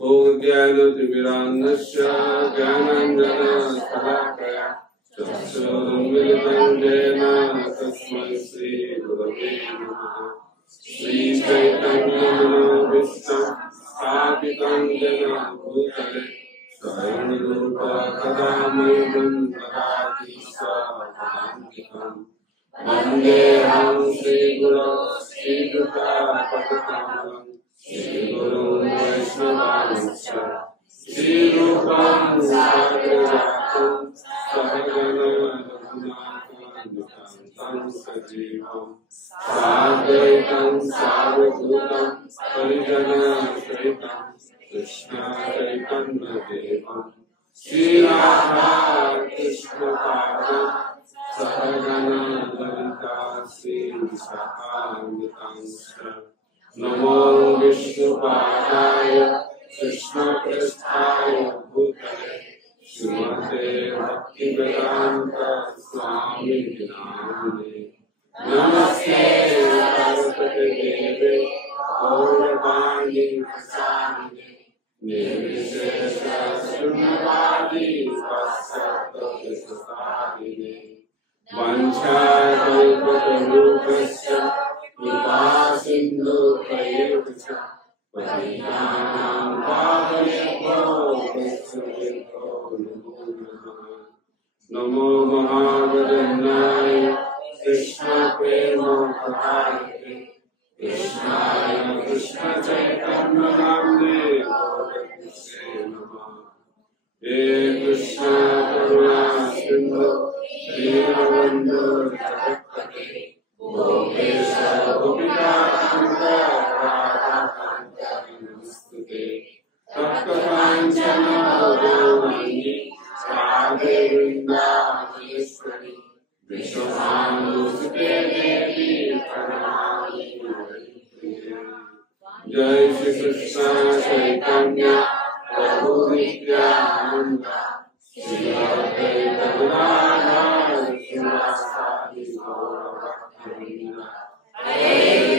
ज्ञानतिमिरान्धस्य ज्ञानाञ्जनशलाकया चक्षुरुन्मिलितं येन तस्मै श्रीगुरवे नमः। श्रीचैतन्यमनोभीष्टं स्थापितं येन भूतले स्वयं रूपा कदा मह्यं ददाति स्वपदान्तिकम्। वन्देऽहं श्रीगुरो श्रीयुतापदकमलं श्रीगुरुं वैष्णवांश्च श्रीरूपं साग्रजातं सहगण रघुनाथान्वितं सजीवं साद्वैतं सावधूतं परिजनसहितं कृष्णचैतन्यदेवं श्रीराधा कृष्णपादं सहगण ललिता श्रीविशाखान्वितांश्च नमो विष्णुपादाय कृष्णपृष्ठाय भूतले श्रीमते भक्तिवेदान्त स्वामिने नामिने। नमस्ते सरस्वती देवे गौरवाणी प्रचारिणे निर्विशेष शून्यवादी वासक्तविसुतारिणे वंशाकल्पतरुभ्यश्च कृपासिन्धुभ्यैव च पतितानां पावनेभ्यो वैष्णवेभ्यो नमो नमः। नमो महावदन्याय कृष्णप्रेमप्रदायते कृष्णाय कृष्णचैतन्यनाम्ने गौरकृष्णे नमः। हे कृष्ण करुणा सिन्धु दीनबन्धु जगत्पते गोपेश गोपिकान्त राधाकान्त नमस्तुते। तप्तकाञ्चन गौराङ्गी राधे वृन्दावनेश्वरी विश्वभानुसुते देवी प्रणमामि हरिप्रिये। जय श्री कृष्ण चैतन्य प्रभु नित्यानंद श्री अद्वैत गदाधर श्रीवासादि गौरभक्तवृंद। हरे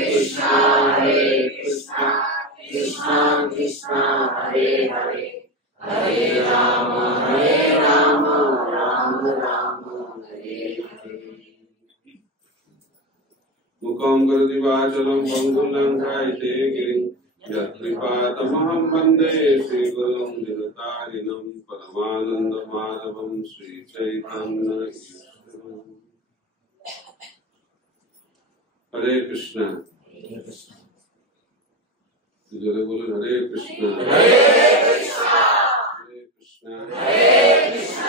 कृष्णा कृष्णा कृष्णा हरे हरे हरे राम राम राम हरे हरे। मुखं करोति वाचालं पङ्गुं लङ्घयते गिरिं यत्कृपातमहं वन्दे श्रीगुरुं जगतारिणं परमानन्दमाधवं श्रीचैतन्यईश्वरम्। हरे कृष्ण जोरे बोलो हरे कृष्ण हरे कृष्ण हरे कृष्ण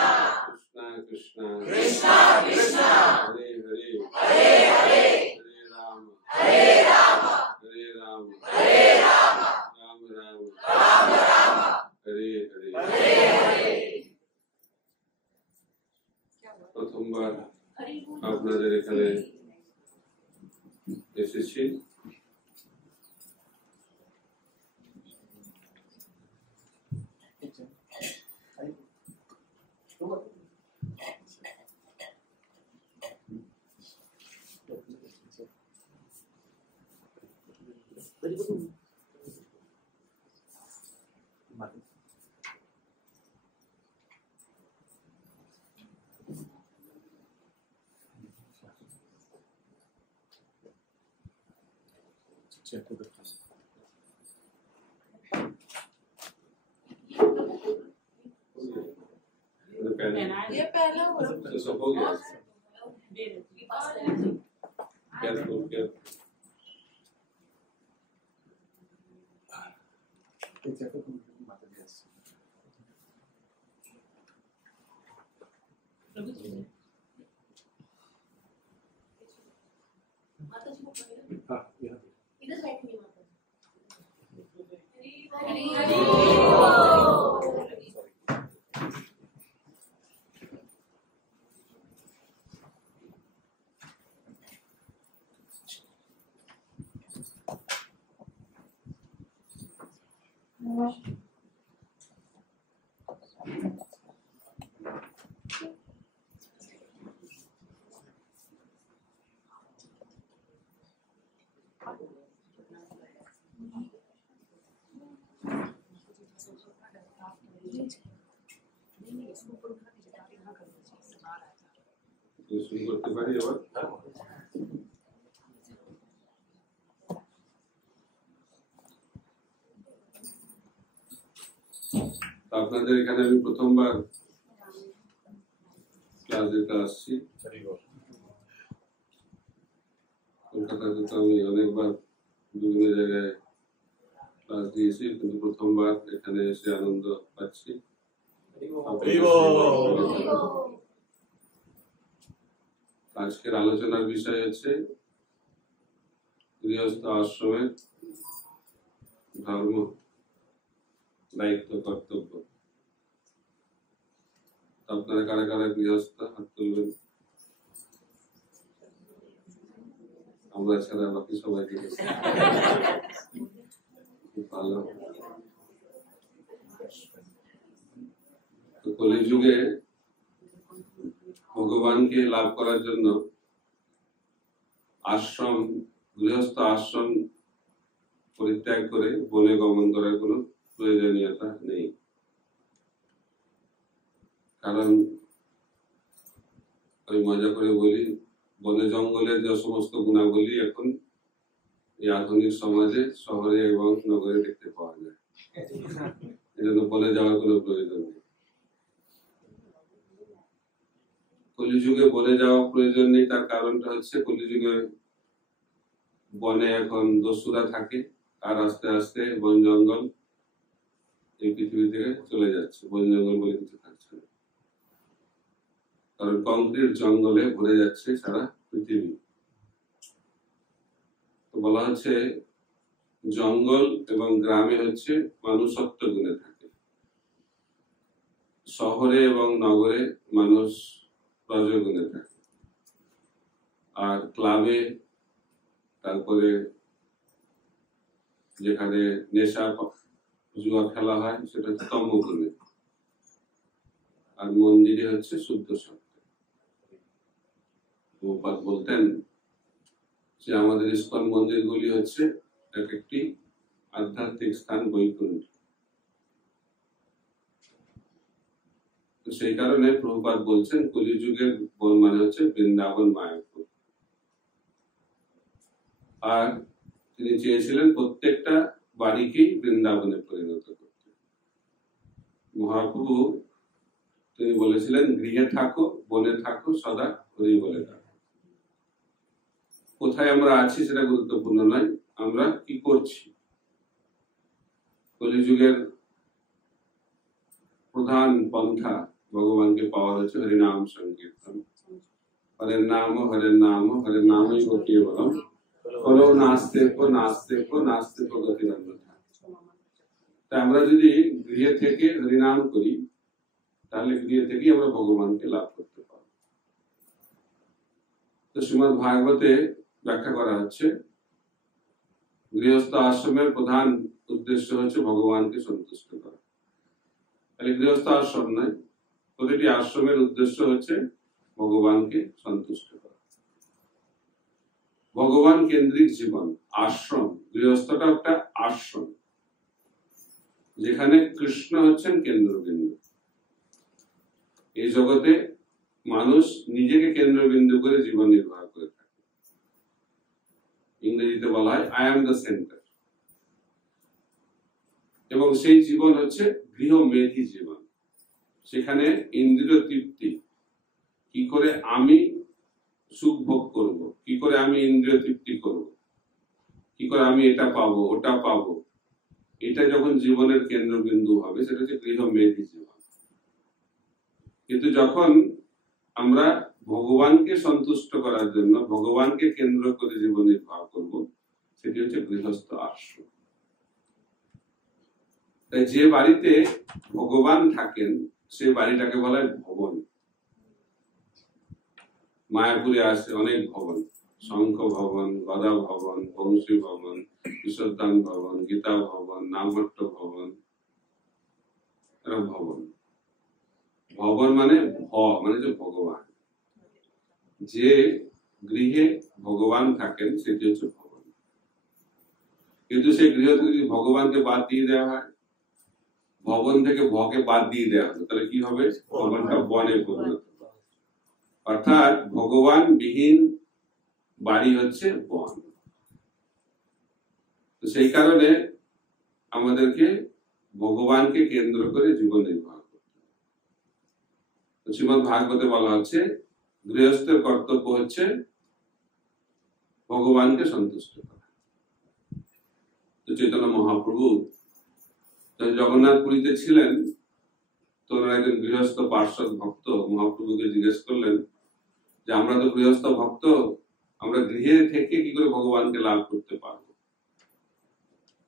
कृष्ण कृष्ण कृष्ण हरे हरे हरे हरे हरे राम हरे राम राम राम हरे हरे। প্রথমবার আপনাদের এখানে এসেছি। ये पहला तो सब हो गया। শুরু করতে পারি আবার। আপনাদের এখানে আমি প্রথমবার ক্লাস দিতে আসছি। কলকাতাতে তো আমি অনেকবার বিভিন্ন জায়গায় ক্লাস দিয়েছি, কিন্তু প্রথমবার এখানে এসে আনন্দ পাচ্ছি। আজকের আলোচনার বিষয় হচ্ছে গৃহস্থ আশ্রমের ধর্ম, দায়িত্ব, কর্তব্য। আপনারা কারা কারা গৃহস্থ হাত তুলবেন। আমরা ছাড়া বাকি সবাই খুব ভালো। কলিযুগে ভগবানকে লাভ করার জন্য আশ্রম, গৃহস্থ আশ্রম পরিত্যাগ করে বনে গমন করার কোনো প্রয়োজনীয়তা নেই। কারণ আমি মজা করে বলি, বনে জঙ্গলের যে সমস্ত গুণাবলী এখন এই আধুনিক সমাজে, শহরে এবং নগরে দেখতে পাওয়া যায়। এজন্য বনে যাওয়ার কোনো প্রয়োজন নেই। কলিযুগে বনে যাওয়া প্রয়োজন নেই, তার কারণটা হচ্ছে কলিযুগে বনে এখন দস্যুরা থাকে, আর আস্তে আস্তে বন জঙ্গল এই পৃথিবী থেকে চলে যাচ্ছে। বন জঙ্গল বলে কিছু থাকছে না, কারণ কংক্রিট জঙ্গলে ভরে যাচ্ছে সারা পৃথিবী। তো বলা হচ্ছে জঙ্গল এবং গ্রামে হচ্ছে মানুষত্ব গুণে থাকে, শহরে এবং নগরে মানুষ রজগুণে থাকে, আর ক্লাবে, তারপরে যেখানে নেশা জুয়া খেলা হয় সেটা হচ্ছে তমগুণে, আর মন্দিরে হচ্ছে শুদ্ধ সত্য। প্রভুপাদ বলতেন যে আমাদের ইস্কন মন্দিরগুলি হচ্ছে এক একটি আধ্যাত্মিক স্থান, বৈকুণ্ঠ। তো সেই কারণে প্রভুপাদ বলছেন কলিযুগের বন মানে হচ্ছে বৃন্দাবন, মায়াপুর। আর তিনি চেয়েছিলেন প্রত্যেকটা বাড়িকেই বৃন্দাবনে পরিণত করতে। মহাপ্রভু তিনি বলেছিলেন, গৃহে থাকো, বনে থাকো, সদা হরি বলে থাকো। কোথায় আমরা আছি সেটা গুরুত্বপূর্ণ নয়, আমরা কি করছি। কলিযুগের প্রধান পন্থা ভগবানকে পাওয়ার হচ্ছে হরিনাম সংকীর্তন। হরের নাম, হরের নাম, হরের নামই কেবলম, করো নাস্তে কো নাস্তে কো নাস্তে কো গতিরন্যথা। তা আমরা যদি গৃহে থেকে হরিনাম করি, তাহলে গৃহে থেকেই আমরা ভগবানকে লাভ করতে পারব। তো শ্রীমদ্ ভাগবতে ব্যাখ্যা করা হচ্ছে গৃহস্থ আশ্রমের প্রধান উদ্দেশ্য হচ্ছে ভগবানকে সন্তুষ্ট করা। তাহলে গৃহস্থ আশ্রম নয়, প্রতিটি আশ্রমের উদ্দেশ্য হচ্ছে ভগবানকে সন্তুষ্ট করা। ভগবান কেন্দ্রিক জীবন। আশ্রম, গৃহস্থটা একটা আশ্রম, যেখানে কৃষ্ণ হচ্ছেন কেন্দ্রবিন্দু। এই জগতে মানুষ নিজেকে কেন্দ্রবিন্দু করে জীবন নির্বাহ করে থাকে। ইংরেজিতে বলা হয় আই এম দ্য সেন্টার। এবং সেই জীবন হচ্ছে গৃহমেধী জীবন। সেখানে ইন্দ্রিয় তৃপ্তি, কি করে আমি সুখ ভোগ করব, কি করে আমি ইন্দ্রিয় তৃপ্তি করব, কি করে আমি এটা পাবো ওটা পাবো, এটা যখন জীবনের কেন্দ্রবিন্দু হবে সেটা হচ্ছে গৃহমেধী জীবন। কিন্তু যখন আমরা ভগবানকে সন্তুষ্ট করার জন্য ভগবানকে কেন্দ্র করে জীবন নির্বাহ করব, সেটি হচ্ছে গৃহস্থ আশ্রম। তাই যে বাড়িতে ভগবান থাকেন সে বাড়িটাকে বলা হয় ভবন। মায়াপুরে আছে অনেক ভবন, শঙ্খ ভবন, গদা ভবন, বংশী ভবন, ঈশ্বরদান ভবন, গীতা ভবন, নামভট্ট ভবন। ভবন ভবন মানে মানে যে ভগবান, যে গৃহে ভগবান থাকেন সেটি হচ্ছে ভবন। কিন্তু সেই গৃহ থেকে যদি ভগবানকে বাদ দিয়ে দেওয়া হয়, ভবন থেকে ভকে বাদ দিয়ে দেওয়া হবে, তাহলে কি হবে? ভবনটা বনে পরিণত। অর্থাৎ ভগবান বিহীন বাড়ি হচ্ছে বন। তো সেই কারণে আমাদেরকে ভগবানকে কেন্দ্র করে জীবন নির্বাহ করতে হবে। শ্রীমদ্ ভাগবতে বলা হচ্ছে গৃহস্থের কর্তব্য হচ্ছে ভগবানকে সন্তুষ্ট করা। তো চৈতন্য মহাপ্রভু জগন্নাথপুরীতে ছিলেন, তো একজন গৃহস্থ পার্শ্বদ ভক্ত মহাপ্রভুকে জিজ্ঞেস করলেন যে আমরা তো গৃহস্থ ভক্ত, আমরা গৃহে থেকে কি করে ভগবানকে লাভ করতে পারবো?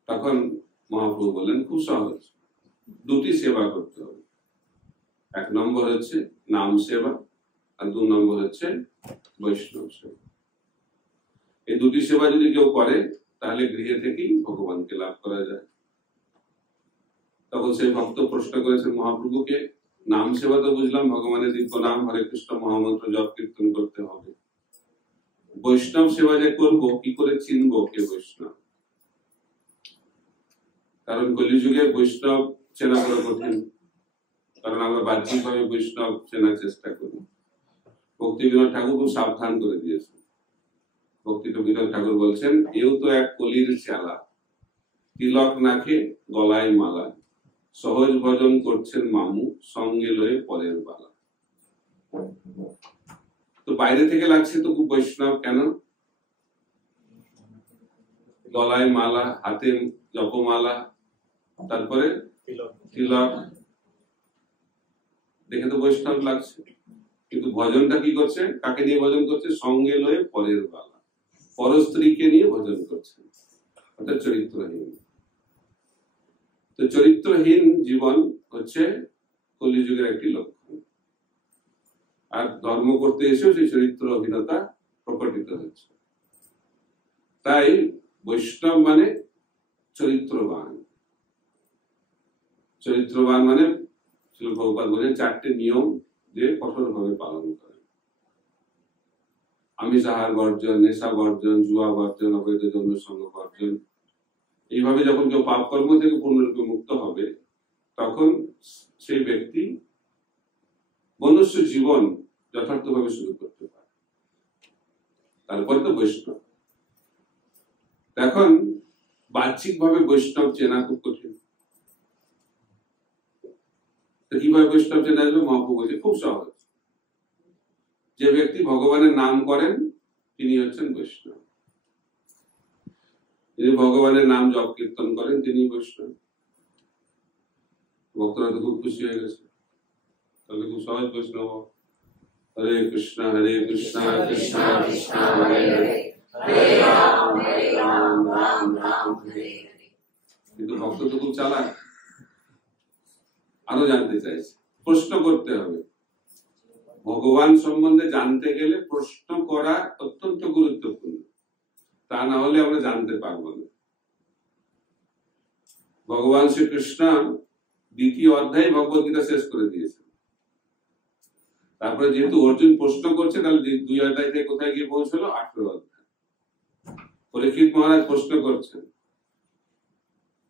তখন মহাপ্রভু বললেন খুব সহজ, দুটি সেবা করতে হবে। এক নম্বর হচ্ছে নাম সেবা, আর 2 নম্বর হচ্ছে বৈষ্ণব সেবা। এই দুটি সেবা যদি কেউ করে তাহলে গৃহে থেকেই ভগবানকে লাভ করা যায়। তখন সেই ভক্ত প্রশ্ন করেছেন মহাপ্রভুকে, নাম সেবা তো বুঝলাম, ভগবানের দিব্য নাম হরে কৃষ্ণ মহামন্ত্র জপ কীর্তন করতে হবে, বৈষ্ণব সেবা যে করবো কি করে চিনবো কে বৈষ্ণব? কারণ কলিযুগে বৈষ্ণব চেনা বড় কঠিন, কারণ আমরা বাহ্যিকভাবে বৈষ্ণব চেনার চেষ্টা করি। ভক্তি বিনোদ ঠাকুর খুব সাবধান করে দিয়েছেন। ভক্তি বিনোদ ঠাকুর বলছেন, এও তো এক কলির চালা, তিলক নাকে গলায় মালা, সহজ ভজন করছেন মামু, সঙ্গে লয়ে পরের বালা। তো বাইরে থেকে লাগছে তো খুব বৈষ্ণব, কেন? গলায় মালা, হাতে জপমালা, তারপরে তিলক, দেখে তো বৈষ্ণব লাগছে। কিন্তু ভজনটা কি করছে? কাকে নিয়ে ভজন করছে? সঙ্গে লয়ে পরের বালা, পরস্ত্রীকে নিয়ে ভজন করছে, অর্থাৎ চরিত্রহীন। তো চরিত্রহীন জীবন হচ্ছে কলিযুগের একটি লক্ষণ। আর ধর্ম করতে এসেও সেই চরিত্রহীনতা প্রকটিত হচ্ছে। তাই বৈষ্ণব মানে চরিত্রবান। চরিত্রবান মানে শ্রীল প্রভুপাদ বলেন 4টে নিয়ম যে কঠোরভাবে পালন করে। আমিষ আহার বর্জন, নেশা বর্জন, জুয়া বর্জন, অবৈধ যৌন সঙ্গ বর্জন। এইভাবে যখন কেউ পাপ কর্ম থেকে পূর্ণরূপে মুক্ত হবে তখন সেই ব্যক্তি মনুষ্য জীবন যথার্থভাবে শুরু করতে পারে। তারপরে তো বৈষ্ণব। এখন বাহ্যিকভাবে বৈষ্ণব চেনা খুব কঠিন। কিভাবে বৈষ্ণব চেনা যাবে? মহাপ্রভু বলছে খুব সহজ, যে ব্যক্তি ভগবানের নাম করেন তিনি হচ্ছেন বৈষ্ণব। যিনি ভগবানের নাম জপ কীর্তন করেন তিনি বৈষ্ণব। ভক্তরা তো খুব খুশি হয়ে গেছে, তাহলে খুব সহজ বৈষ্ণব। হরে কৃষ্ণ কৃষ্ণ কৃষ্ণ হরে হরে, হরে রাম রাম রাম হরে হরে। কিন্তু ভক্ত তো খুব চালাক, আরো জানতে চাইছে, প্রশ্ন করতে হবে। ভগবান সম্বন্ধে জানতে গেলে প্রশ্ন করা অত্যন্ত গুরুত্বপূর্ণ, তা না হলে আমরা জানতে পারবো না। ভগবান শ্রীকৃষ্ণ 2য় অধ্যায় ভগবত গীতা শেষ করে দিয়েছেন। তারপরে যেহেতু অর্জুন প্রশ্ন করছে, তাহলে 2 অধ্যায় থেকে কোথায় গিয়ে পৌঁছলো? 18 অধ্যায়। পরীক্ষিত মহারাজ প্রশ্ন করছেন।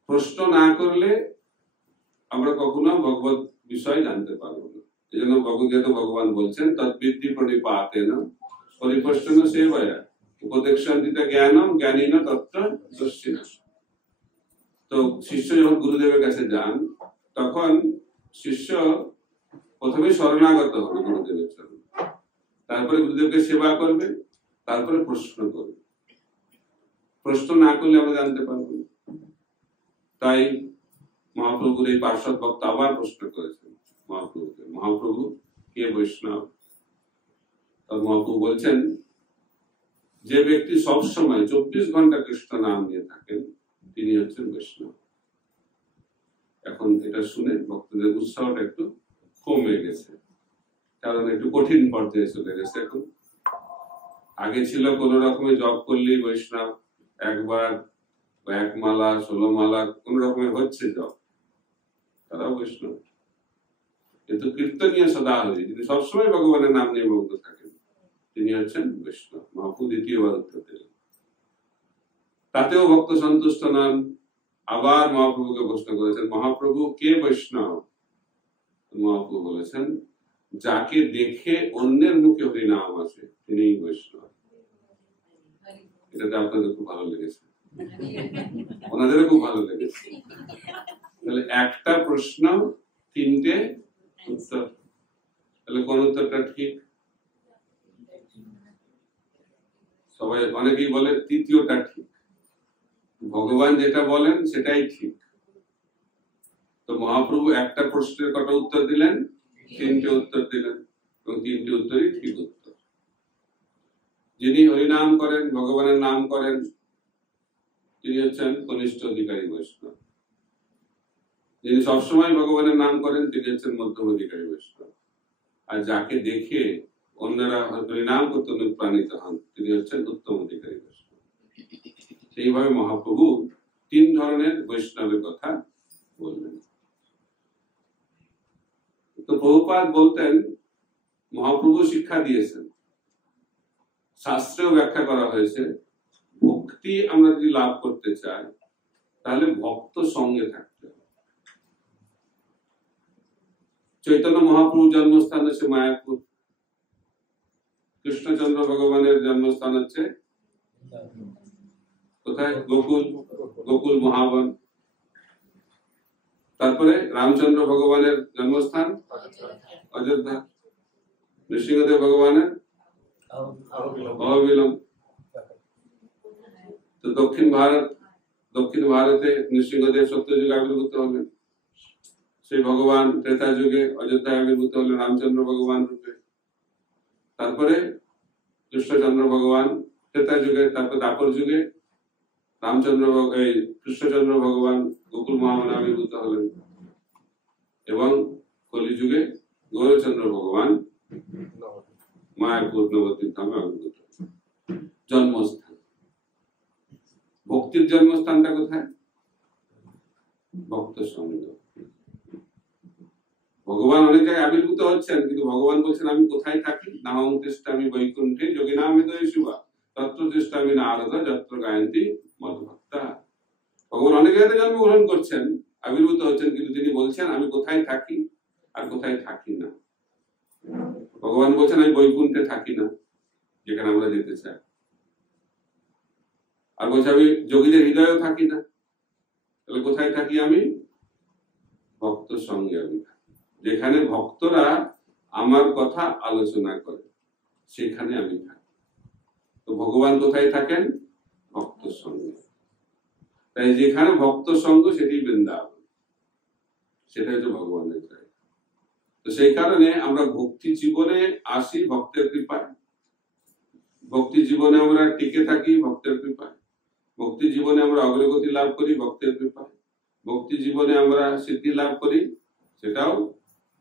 প্রশ্ন না করলে আমরা কখনো ভগবত বিষয় জানতে পারবো না। এই জন্য ভগবদ্গীতা ভগবান বলছেন তদ্বিদ্ধি প্রণিপাতেন পরিপ্রশ্ন সেবয়া উপদেক্ষান্তিত জ্ঞানম জ্ঞানীন তত্ত্ব দর্শিনা। তো শিষ্য যখন গুরুদেবের কাছে যান তখন শিষ্য প্রথমে শরণাগত হবে গুরুদেবের চরণে, তারপরে গুরুদেবকে সেবা করবে, তারপরে প্রশ্ন করবে। প্রশ্ন না করলে আমরা জানতে পারবো না। তাই মহাপ্রভুর এই পার্শ্বদ ভক্ত আবার প্রশ্ন করেছেন মহাপ্রভুকে, মহাপ্রভু কে বৈষ্ণব? মহাপ্রভু বলছেন, যে ব্যক্তি সবসময় 24 ঘন্টা কৃষ্ণ নাম নিয়ে থাকেন তিনি হচ্ছেন বৈষ্ণব। এখন এটা শুনে ভক্তদের উৎসাহটা একটু কমে গেছে, কারণ একটু কঠিন পর্যায়ে চলে গেছে। এখন আগে ছিল কোন রকমে জপ করলেই বৈষ্ণব, একবার 1 মালা 16 মালা কোন রকমে হচ্ছে জপ, তারা বৈষ্ণব। কিন্তু কীর্তনীয় সদা হরি, যিনি সবসময় ভগবানের নাম নিয়ে মগ্ন থাকেন তিনি হচ্ছেন বৈষ্ণব। মহাপ্রভু 2য় বার উত্তর দিলেন। তাতেও ভক্ত সন্তুষ্ট নন, আবার মহাপ্রভুকে প্রশ্ন করেছেন, মহাপ্রভু কে বৈষ্ণব? মহাপ্রভু বলেছেন, যাকে দেখে অন্যের মুখে হরিনাম আসে তিনিই বৈষ্ণব। এটাতে আপনাদের খুব ভালো লেগেছে, ওনাদেরও খুব ভালো লেগেছে। তাহলে একটা প্রশ্ন, তিনটে উত্তর। তাহলে কোন উত্তরটা ঠিক? সবাই, অনেকেই বলে তৃতীয়টা ঠিক, ভগবান যেটা বলেন সেটাই ঠিক। তো মহাপ্রভু একটা প্রশ্নের কটা উত্তর দিলেন? তিনটে উত্তর দিলেন, এবং তিনটে উত্তরই ঠিক উত্তর। যিনি হরিনাম করেন, ভগবানের নাম করেন, তিনি হচ্ছেন কনিষ্ঠ অধিকারী বৈষ্ণব। যিনি সবসময় ভগবানের নাম করেন তিনি হচ্ছেন মধ্যম অধিকারী বৈষ্ণব। আর যাকে দেখে অন্যরা হরিনাম করতে অনুপ্রাণিত হন তিনি হচ্ছেন উত্তম অধিকারী বৈষ্ণব। সেইভাবে মহাপ্রভু তিন ধরনের বৈষ্ণবের কথা বললেন। তো প্রভুপাদ বলতেন, মহাপ্রভু শিক্ষা দিয়েছেন, শাস্ত্রেও ব্যাখ্যা করা হয়েছে, ভক্তি আমরা যদি লাভ করতে চাই তাহলে ভক্ত সঙ্গে থাকতে হবে। চৈতন্য মহাপ্রভুর জন্মস্থান হচ্ছে মায়াপুর, কৃষ্ণচন্দ্র ভগবানের জন্মস্থান হচ্ছে কোথায়? গোকুল, গোকুল মহাবন। তারপরে রামচন্দ্র ভগবানের জন্মস্থান অযোধ্যা, নৃসিংহদেব ভগবানের অহবিলম। তো দক্ষিণ ভারতে নৃসিংহদেব সত্যযুগে আবির্ভূত হলেন, সেই ভগবান ত্রেতা যুগে অযোধ্যায় আবির্ভূত হলেন রামচন্দ্র ভগবান রূপে। তারপরে কৃষ্ণচন্দ্র ভগবান ত্রেতা যুগে, তারপর দ্বাপর যুগে কৃষ্ণচন্দ্র ভগবান গোকুল মহাবনে আবির্ভূত হলেন, এবং কলিযুগে গৌরচন্দ্র ভগবান মায়াপুর নবদ্বীপ ধামে আবির্ভূত হলেন। জন্মস্থান, ভক্তির জন্মস্থানটা কোথায়? ভক্ত সঙ্গ। ভগবান অনেক জায়গায় আবির্ভূত হচ্ছেন, কিন্তু ভগবান বলছেন আমি কোথায় থাকি? নাহং তিষ্ঠামি বৈকুণ্ঠে যোগিনাম হৃদয়ে শিবা তত্র তিষ্ঠামি নারদা যত্র গায়ন্তি মদ্ভক্তা। ভগবান অনেক জায়গায় জন্মগ্রহণ করছেন, আবির্ভূত হচ্ছেন, কিন্তু তিনি বলছেন আমি কোথায় থাকি আর কোথায় থাকি না। ভগবান বলছেন আমি বৈকুণ্ঠে থাকি না, যেখানে আমরা যেতে চাই, আর বলছে আমি যোগীদের হৃদয়েও থাকি না। তাহলে কোথায় থাকি? আমি ভক্ত সঙ্গে আমি থাকি, যেখানে ভক্তরা আমার কথা আলোচনা করে সেখানে আমি থাকি। তো ভগবান কোথায় থাকেন? ভক্ত সঙ্গে। তাই যেখানে ভক্ত সঙ্গ সেটি বৃন্দাবন, সেটা হচ্ছে ভগবানের জায়গা। তো সেই কারণে আমরা ভক্তি জীবনে আসি ভক্তের কৃপায়, ভক্তি জীবনে আমরা টিকে থাকি ভক্তের কৃপায়, ভক্তি জীবনে আমরা অগ্রগতি লাভ করি ভক্তের কৃপায়, ভক্তি জীবনে আমরা সিদ্ধি লাভ করি সেটাও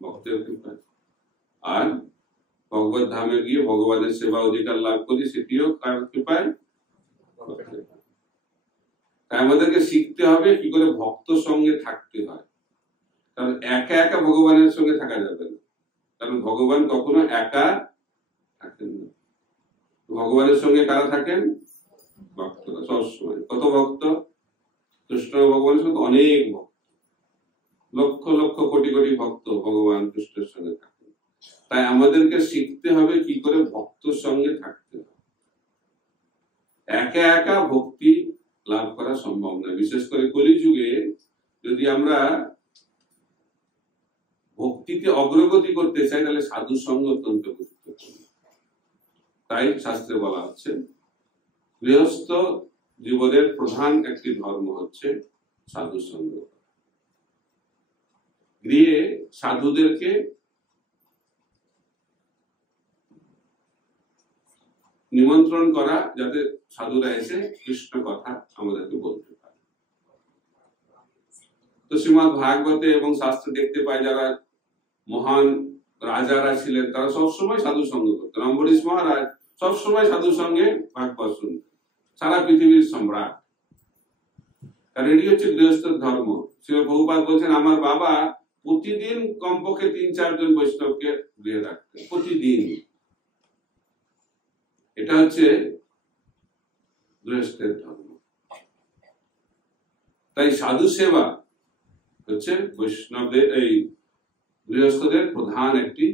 ভক্তের কৃপায়, আর ভগবত ধামে গিয়ে ভগবানের সেবা অধিকার লাভ করি সেটিও কার কৃপায়? তাই আমাদেরকে শিখতে হবে কি করে ভক্ত সঙ্গে থাকতে হয়। কারণ একা একা ভগবানের সঙ্গে থাকা যাবে না, কারণ ভগবান কখনো একা থাকেন না। ভগবানের সঙ্গে কারা থাকেন? ভক্তরা সবসময়। কত ভক্ত? কৃষ্ণ ভগবানের সঙ্গে অনেক ভক্ত, লক্ষ লক্ষ কোটি কোটি ভক্ত ভগবান কৃষ্ণের সঙ্গে থাকেন। তাই আমাদেরকে শিখতে হবে কি করে ভক্তর সঙ্গে থাকতে হবে। একা একা ভক্তি লাভ করা সম্ভব নয়, বিশেষ করে কলিযুগে যদি আমরা ভক্তিতে অগ্রগতি করতে চাই তাহলে সাধু সঙ্গ অত্যন্ত গুরুত্বপূর্ণ। তাই শাস্ত্রে বলা হচ্ছে গৃহস্থ জীবনের প্রধান একটি ধর্ম হচ্ছে সাধু সঙ্গ। গৃহে সাধুদেরকে নিমন্ত্রণ করা, যাতে সাধুরা এসে কৃষ্ণ কথা আমাদেরকে বলতে পারে। তো শ্রীমদ্ ভাগবতে এবং শাস্ত্রে দেখতে পাই যারা মহান রাজারা ছিলেন তারা সবসময় সাধু সঙ্গ করতেন। অম্বরীশ মহারাজ সবসময় সাধু সঙ্গে ভাগবত শুনতেন, সারা পৃথিবীর সম্রাট। কারণ এটি হচ্ছে গৃহস্থের ধর্ম। শ্রীল প্রভুপাদ বলছেন আমার বাবা প্রতিদিন কমপক্ষে ৩-৪ জন বৈষ্ণবকে গৃহে রাখতেন, প্রতিদিন। এটা হচ্ছে গৃহস্থের ধর্ম। তাই সাধু সেবা হচ্ছে বৈষ্ণবদের, এই গৃহস্থদের প্রধান একটি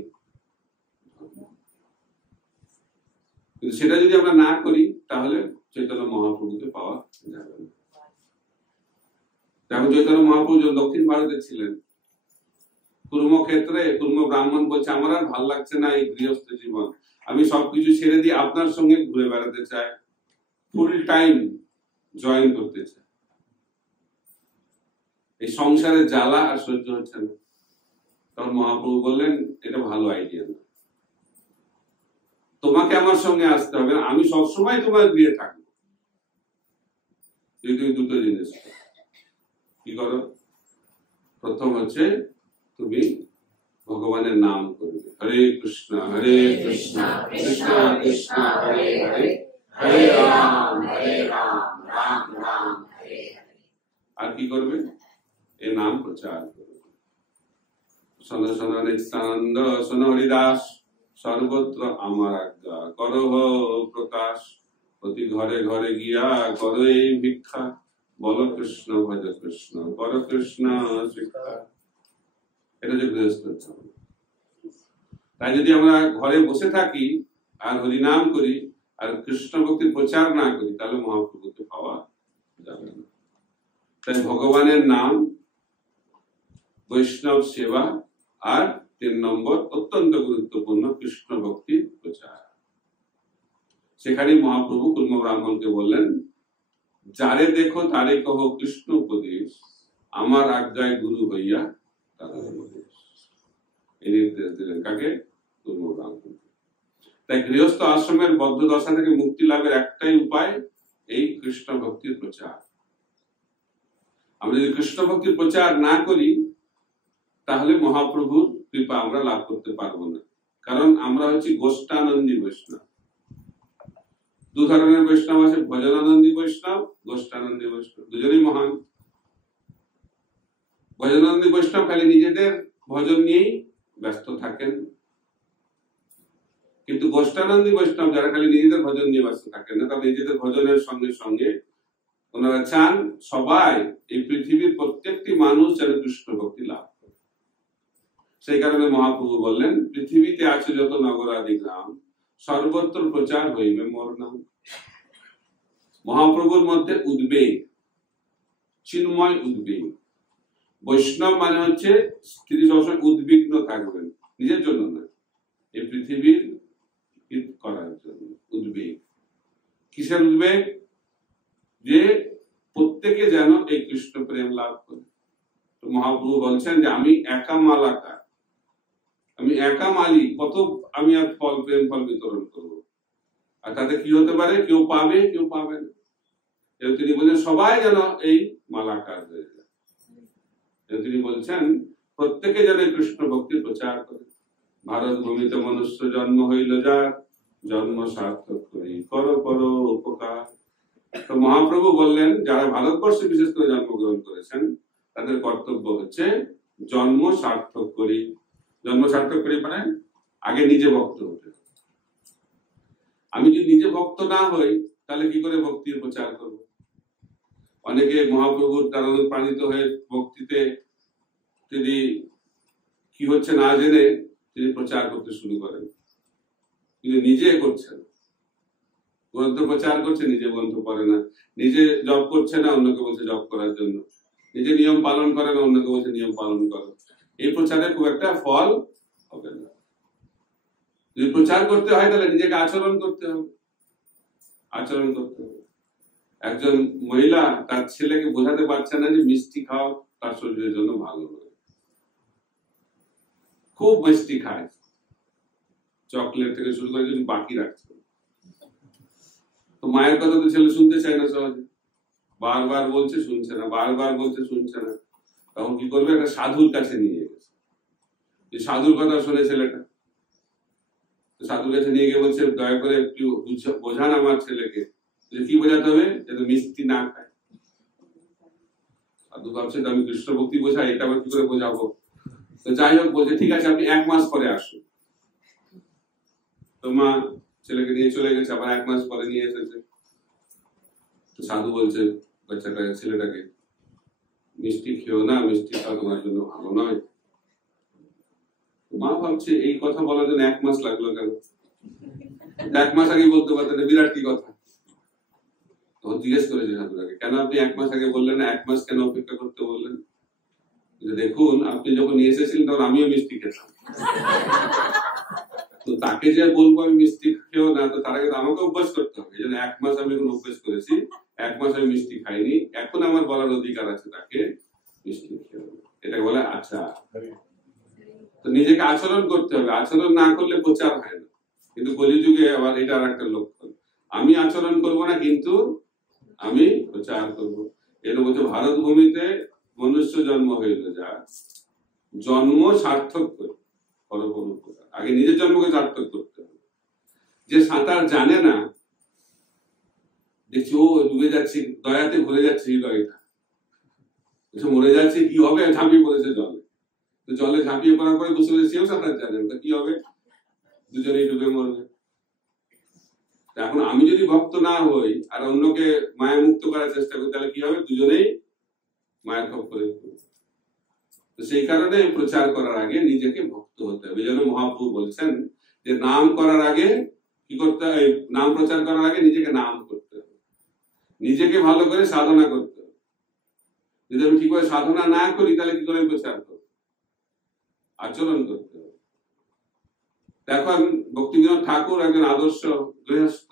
ধর্ম। কিন্তু সেটা যদি আমরা না করি তাহলে চৈতন্য মহাপ্রভুকে পাওয়া যাবে না। যেমন চৈতন্য মহাপ্রভু যখন দক্ষিণ ভারতে ছিলেন, কর্মক্ষেত্রে কর্ম ব্রাহ্মণ বলছে আমার আর ভাল লাগছে না এই গৃহস্থ জীবন, আমি সবকিছু ছেড়ে দিয়ে আপনার সঙ্গে ঘুরে বেড়াতে চাই, ফুল টাইম জয়েন করতে চাই, এই সংসারের জ্বালা আর সহ্য হচ্ছে না। তখন মহাপ্রভু বললেন এটা ভালো আইডিয়া না, তোমাকে আমার সঙ্গে আসতে হবে না, আমি সবসময় তোমার গৃহে থাকবো। যদি তুমি দুটো জিনিস কি করো, প্রথম হচ্ছে তুমি ভগবানের নাম করবে, হরে কৃষ্ণ কৃষ্ণ কৃষ্ণ হরে হরে, হরে রাম রাম রাম হরে হরে। আর কি করবে, এই নাম প্রচার করবে। শোন শোন নিত্যানন্দ, শোন হরিদাস, সর্বত্র আমার আজ্ঞা করহ প্রকাশ, প্রতি ঘরে ঘরে গিয়া করো এই ভিক্ষা, বল কৃষ্ণ ভজ কৃষ্ণ কর কৃষ্ণ শিক্ষা। এটা যে গৃহস্থ। তাই যদি আমরা ঘরে বসে থাকি আর হরিনাম করি আর কৃষ্ণ ভক্তির প্রচার না করি তাহলে মহাপ্রভুকে পাওয়া যাবে না। তাই ভগবানের নাম, বৈষ্ণব সেবা, আর 3 নম্বর অত্যন্ত গুরুত্বপূর্ণ কৃষ্ণ ভক্তির প্রচার। সেখানে মহাপ্রভু কুর্ম ব্রাহ্মণকে বললেন, যারে দেখো তারে কহ কৃষ্ণ উপদেশ, আমার আজ্ঞায় গুরু হইয়া তাদের উপদেশ। এই নির্দেশ দিলেন কাকে, কুর্ম ব্রাহ্মণ। তাই গৃহস্থ আশ্রমের বদ্ধ দশা থেকে মুক্তি লাভের একটাই উপায় এই কৃষ্ণ ভক্তির প্রচার। আমরা যদি কৃষ্ণ ভক্তির প্রচার না করি তাহলে মহাপ্রভুর কৃপা আমরা লাভ করতে পারবো না। কারণ আমরা হচ্ছি গোষ্ঠানন্দী বৈষ্ণব। 2 ধরনের বৈষ্ণব আছে, ভজনানন্দী বৈষ্ণব, গোষ্ঠানন্দী বৈষ্ণব, দুজনেই মহান। ভজনানন্দী বৈষ্ণব খালি নিজেদের ভজন নিয়েই ব্যস্ত থাকেন, কিন্তু গোষ্ঠানন্দী বৈষ্ণব যারা খালি নিজেদের ভজন নিয়ে ব্যস্ত থাকেন না, তারা নিজেদের ভজনের সঙ্গে সঙ্গে ওনারা চান সবাই এই পৃথিবীর প্রত্যেকটি মানুষ যেন কৃষ্ণ ভক্তি লাভ করে। সেই কারণে মহাপ্রভু বললেন, পৃথিবীতে আছে যত নগরাদি গ্রাম, সর্বত্র প্রচার হইবে মোর নাম। মহাপ্রভুর মধ্যে উদ্বেগ, চিন্ময় উদ্বেগ। বৈষ্ণব মানে হচ্ছে তিনি সবসময় উদ্বিগ্ন থাকবেন, নিজের জন্য না, এই পৃথিবীর হিত করার জন্য উদ্বেগ। কিসের উদ্বেগ, যে প্রত্যেকে যেন এই কৃষ্ণ প্রেম লাভ করে। তো মহাপ্রভু বলছেন যে আমি একা মালাকা, আমি একা মালি, কত আমি আর ফল প্রেম ফল বিতরণ করবো, আর তাতে কি হতে পারে, কেউ পাবে কেউ পাবে না। তিনি বলছেন সবাই যেন এই মালাকার হয়ে যায়। তিনি বলছেন প্রত্যেকে যেন কৃষ্ণ ভক্তির প্রচার করে। ভারত ভূমিতে মনুষ্য জন্ম হইল যা, জন্ম সার্থক করি করো করো উপকার। তো মহাপ্রভু বললেন যারা ভারতবর্ষে বিশেষ করে জন্মগ্রহণ করেছেন তাদের কর্তব্য হচ্ছে জন্ম সার্থক করি। জন্ম সার্থক করি মানে আগে নিজে ভক্ত হতে। আমি যদি নিজে ভক্ত না হই তাহলে কি করে ভক্তির প্রচার করব? অনেকে মহাপ্রভুর দ্বারা প্রাণিত হয়ে ভক্তিতে তিনি কি হচ্ছে না জেনে তিনি প্রচার করতে শুরু করেন, কিন্তু নিজে করছেন। গ্রন্থ প্রচার করছে, নিজে গ্রন্থ পড়ে না, নিজে জপ করছে না, অন্যকে বলছে জপ করার জন্য, নিজে নিয়ম পালন করে না, অন্যকে বলছে নিয়ম পালন করো। এই প্রচারে খুব একটা ফল হবে না। যদি প্রচার করতে হয় তাহলে নিজেকে আচরণ করতে হবে, আচরণ করতে হবে। একজন মহিলা তার ছেলেকে বোঝাতে পারছে না যে মিষ্টি খাওয়া তার শরীরের জন্য ভালো নয়, খুব মিষ্টি খায়, চকলেট থেকে শুরু করে কিছু বাকি রাখছে। তো মায়ের কথা তো ছেলে শুনতে চায় না সহজে, বারবার বলছে শুনছে না, বারবার বলছে শুনছে না। তখন কি করবে, একটা সাধুর কাছে নিয়ে গেছে। সাধুর কথা শুনে ছেলেটা সাধুর কাছে নিয়ে গিয়ে বলছে দয়া করে একটু বোঝান আমার ছেলেকে। কি বোঝাতে হবে, যাতে মিষ্টি না খায়। সাধু ভাবছে আমি কৃষ্ণ ভক্তি বোঝাই, এটা আবার কি করে বোঝাবো। তো যাই হোক বলছে ঠিক আছে আপনি 1 মাস পরে আসুন। তো মা ছেলেকে নিয়ে চলে গেছে, আবার 1 মাস পরে নিয়ে এসেছে। তো সাধু বলছে বাচ্চাটা ছেলেটাকে মিষ্টি খেও না, মিষ্টি খাওয়া তোমার জন্য ভালো নয়। মা ভাবছে এই কথা বলার জন্য 1 মাস লাগলো কেন? 1 মাস আগে বলতে পারতেন, বিরাট কি কথা। তখন জিজ্ঞেস করেছে সাধুরাকে, কেন আপনি 1 মাস আগে বললেন না, 1 মাস কেন অপেক্ষা করতে বললেন? দেখুন, আপনি যখন নিয়ে এসেছিলেন তখন আমিও মিষ্টি খেতাম, তো তাকে যে বলবো আমি মিষ্টি খেও না, তো তার আগে আমাকে অভ্যাস করতে হবে। এই জন্য 1 মাস আমি এখন অভ্যাস করেছি, 1 মাস আমি মিষ্টি খাইনি, এখন আমার বলার অধিকার আছে তাকে মিষ্টি খেও না। এটা বলে আচার। তো নিজেকে আচরণ করতে হবে, আচরণ না করলে প্রচার হয় না। কিন্তু কলিযুগে আবার এটা আর একটা লক্ষণ, আমি আচরণ করব না কিন্তু আমি প্রচার করব। এর মধ্যে ভারত ভূমিতে মনুষ্য জন্ম হইল, যা জন্ম সার্থক করে আগে নিজের জন্মকে সার্থক করতে হবে। যে সাঁতার জানে না, দেখছি ও ডুবে যাচ্ছে, দয়াতে ভরে যাচ্ছে, হৃদয়টা মরে যাচ্ছে, কি হবে, ঝাঁপিয়ে পড়েছে জলে। তো জলে ঝাঁপিয়ে পড়ার পরে বুঝতে পেরেছে সেও সাঁতার জানে না, কি হবে, দুজনেই ডুবে মরবে। এখন আমি যদি ভক্ত না হই আর অন্যকে মায়া মুক্ত করার চেষ্টা করি, তাহলে কি হবে, দুজনেই মায়ের খপ্পরে। তো সেই কারণে প্রচার করার আগে নিজেকে ভক্ত হতে হবে। এই জন্য মহাপ্রভু বলছেন যে নাম করার আগে কি করতে হবে, নাম প্রচার করার আগে নিজেকে নাম করতে হবে, নিজেকে ভালো করে সাধনা করতে হবে। যদি আমি ঠিক করে সাধনা না করি তাহলে কি করে প্রচার করব? আচরণ করতে হবে। এখন ভক্তিবিনোদ ঠাকুর একজন আদর্শ গৃহস্থ।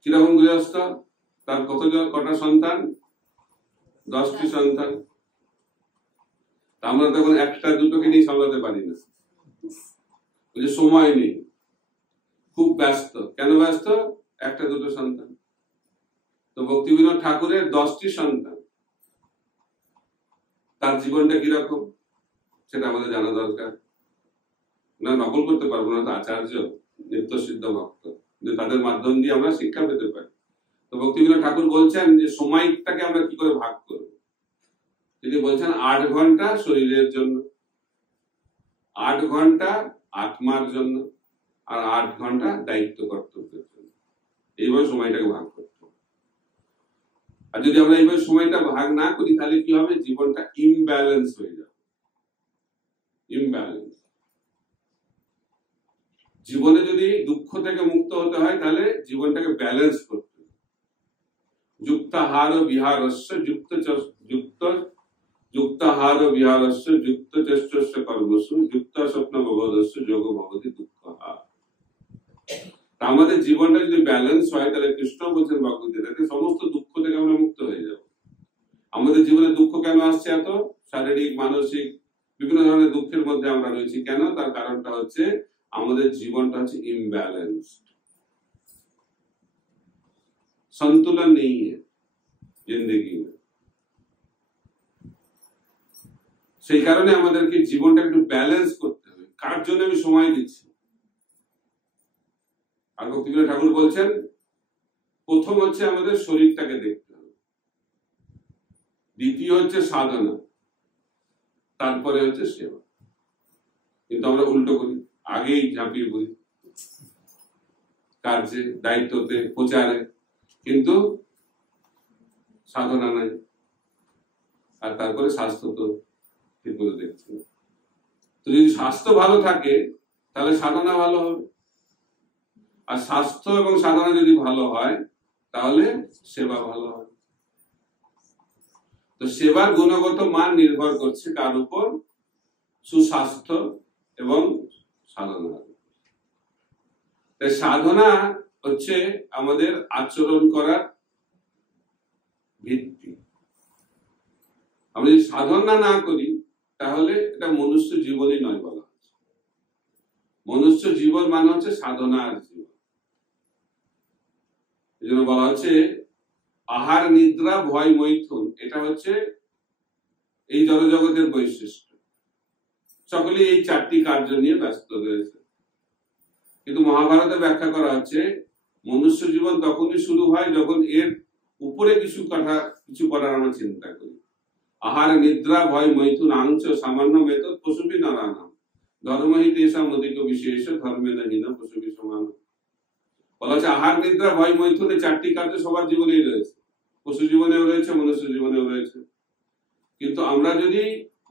কিরকম গৃহস্থ? তার কটা সন্তান? 10টি সন্তান। আমরা তখন একটা দুটোকে নিয়ে সামলাতে পারি না, সময় নেই, খুব ব্যস্ত। কেন ব্যস্ত? একটা দুটো সন্তান। তো ভক্তিবিনোদ ঠাকুরের 10টি সন্তান, তার জীবনটা কিরকম সেটা আমাদের জানা দরকার। না নকল করতে পারবো না, তো আচার্য নিত্য সিদ্ধ ভক্ত, কিন্তু তাদের মাধ্যম দিয়ে আমরা শিক্ষা পেতে পারি। তো ভক্তিবিনোদ ঠাকুর বলছেন যে সময়টাকে আমরা কি করে ভাগ করব। তিনি বলছেন 8 ঘন্টা শরীরের জন্য, 8 ঘন্টা আত্মার জন্য, আর 8 ঘন্টা দায়িত্ব কর্তব্যের জন্য। এইভাবে সময়টাকে ভাগ করতে হবে। আর যদি আমরা এইভাবে সময়টা ভাগ না করি তাহলে কি হবে, জীবনটা ইমব্যালেন্স হয়ে যাবে। ইমব্যালেন্স। জীবনে যদি দুঃখ থেকে মুক্ত হতে হয় তাহলে জীবনটাকে ব্যালেন্স করতে হবে। যুক্তাহার বিহারস্য যুক্তাহার বিহারস্য যুক্ত চেষ্টস্য কর্মসু যুক্ত স্বপ্ন ভবদস্য যোগ ভবতি দুঃখহা। আমাদের জীবনটা যদি ব্যালেন্স হয় তাহলে কৃষ্ণ বলছেন ভগবদ্গীতাতে সমস্ত দুঃখ থেকে আমরা মুক্ত হয়ে যাব। আমাদের জীবনে দুঃখ কেন আসছে? এত শারীরিক মানসিক বিভিন্ন ধরনের দুঃখের মধ্যে আমরা রয়েছি কেন? তার কারণটা হচ্ছে আমাদের জীবনটা হচ্ছে ইমব্যালেন্স, संतुलन नहीं है जिंदगी में। সেই কারণে আমাদেরকে জীবনটা একটু ব্যালেন্স করতে হবে। কার জন্য আমি সময় দিচ্ছি? আর ভক্তিবিনোদ ঠাকুর বলছেন প্রথম হচ্ছে আমাদের শরীরটাকে দেখতে হবে, দ্বিতীয় হচ্ছে সাধনা, তারপরে হচ্ছে সেবা। কিন্তু আমরা উল্টো করি, আগেই ঝাঁপিয়ে পড়ি কার্যে, দায়িত্বতে, প্রচারে, কিন্তু সাধনা নাই। আর তারপরে স্বাস্থ্য তো ঠিক মতো দেখছি না। তো যদি স্বাস্থ্য ভালো থাকে তাহলে সাধনা ভালো হবে, আর স্বাস্থ্য এবং সাধনা যদি ভালো হয় তাহলে সেবা ভালো হয়। তো সেবার গুণগত মান নির্ভর করছে কার উপর? সুস্বাস্থ্য এবং সাধনা। তাই সাধনা হচ্ছে আমাদের আচরণ করার ভিত্তি। আমরা যদি সাধনা না করি তাহলে এটা মনুষ্য জীবনই নয় বলা হচ্ছে। মনুষ্য জীবন মানে হচ্ছে সাধনার জীবন। এই জন্য বলা হচ্ছে আহার নিদ্রা ভয় মৈথুন, এটা হচ্ছে এই জড়জগতের বৈশিষ্ট্য। সকলে এই 4টি কার্য নিয়ে ব্যস্ত রয়েছে। কিন্তু মহাভারতে ব্যাখ্যা করা হচ্ছে মনুষ্য জীবন তখনই শুরু হয় যখন এর উপরে কিছু করার আমরা চিন্তা করি। আহার নিদ্রা ভয় মৈথুন আংশ সামান্য মেতদ পশুবি নারায়ণ ধর্মহিত এসা মদিক বিশেষ ধর্মে নাহীন পশুবি সমান। বলা হচ্ছে আহার নিদ্রা ভয় মৈথুন এই 4টি কার্য সবার জীবনেই রয়েছে। পশু জীবনেও রয়েছে, মনুষ্য জীবনেও রয়েছে। কিন্তু আমরা যদি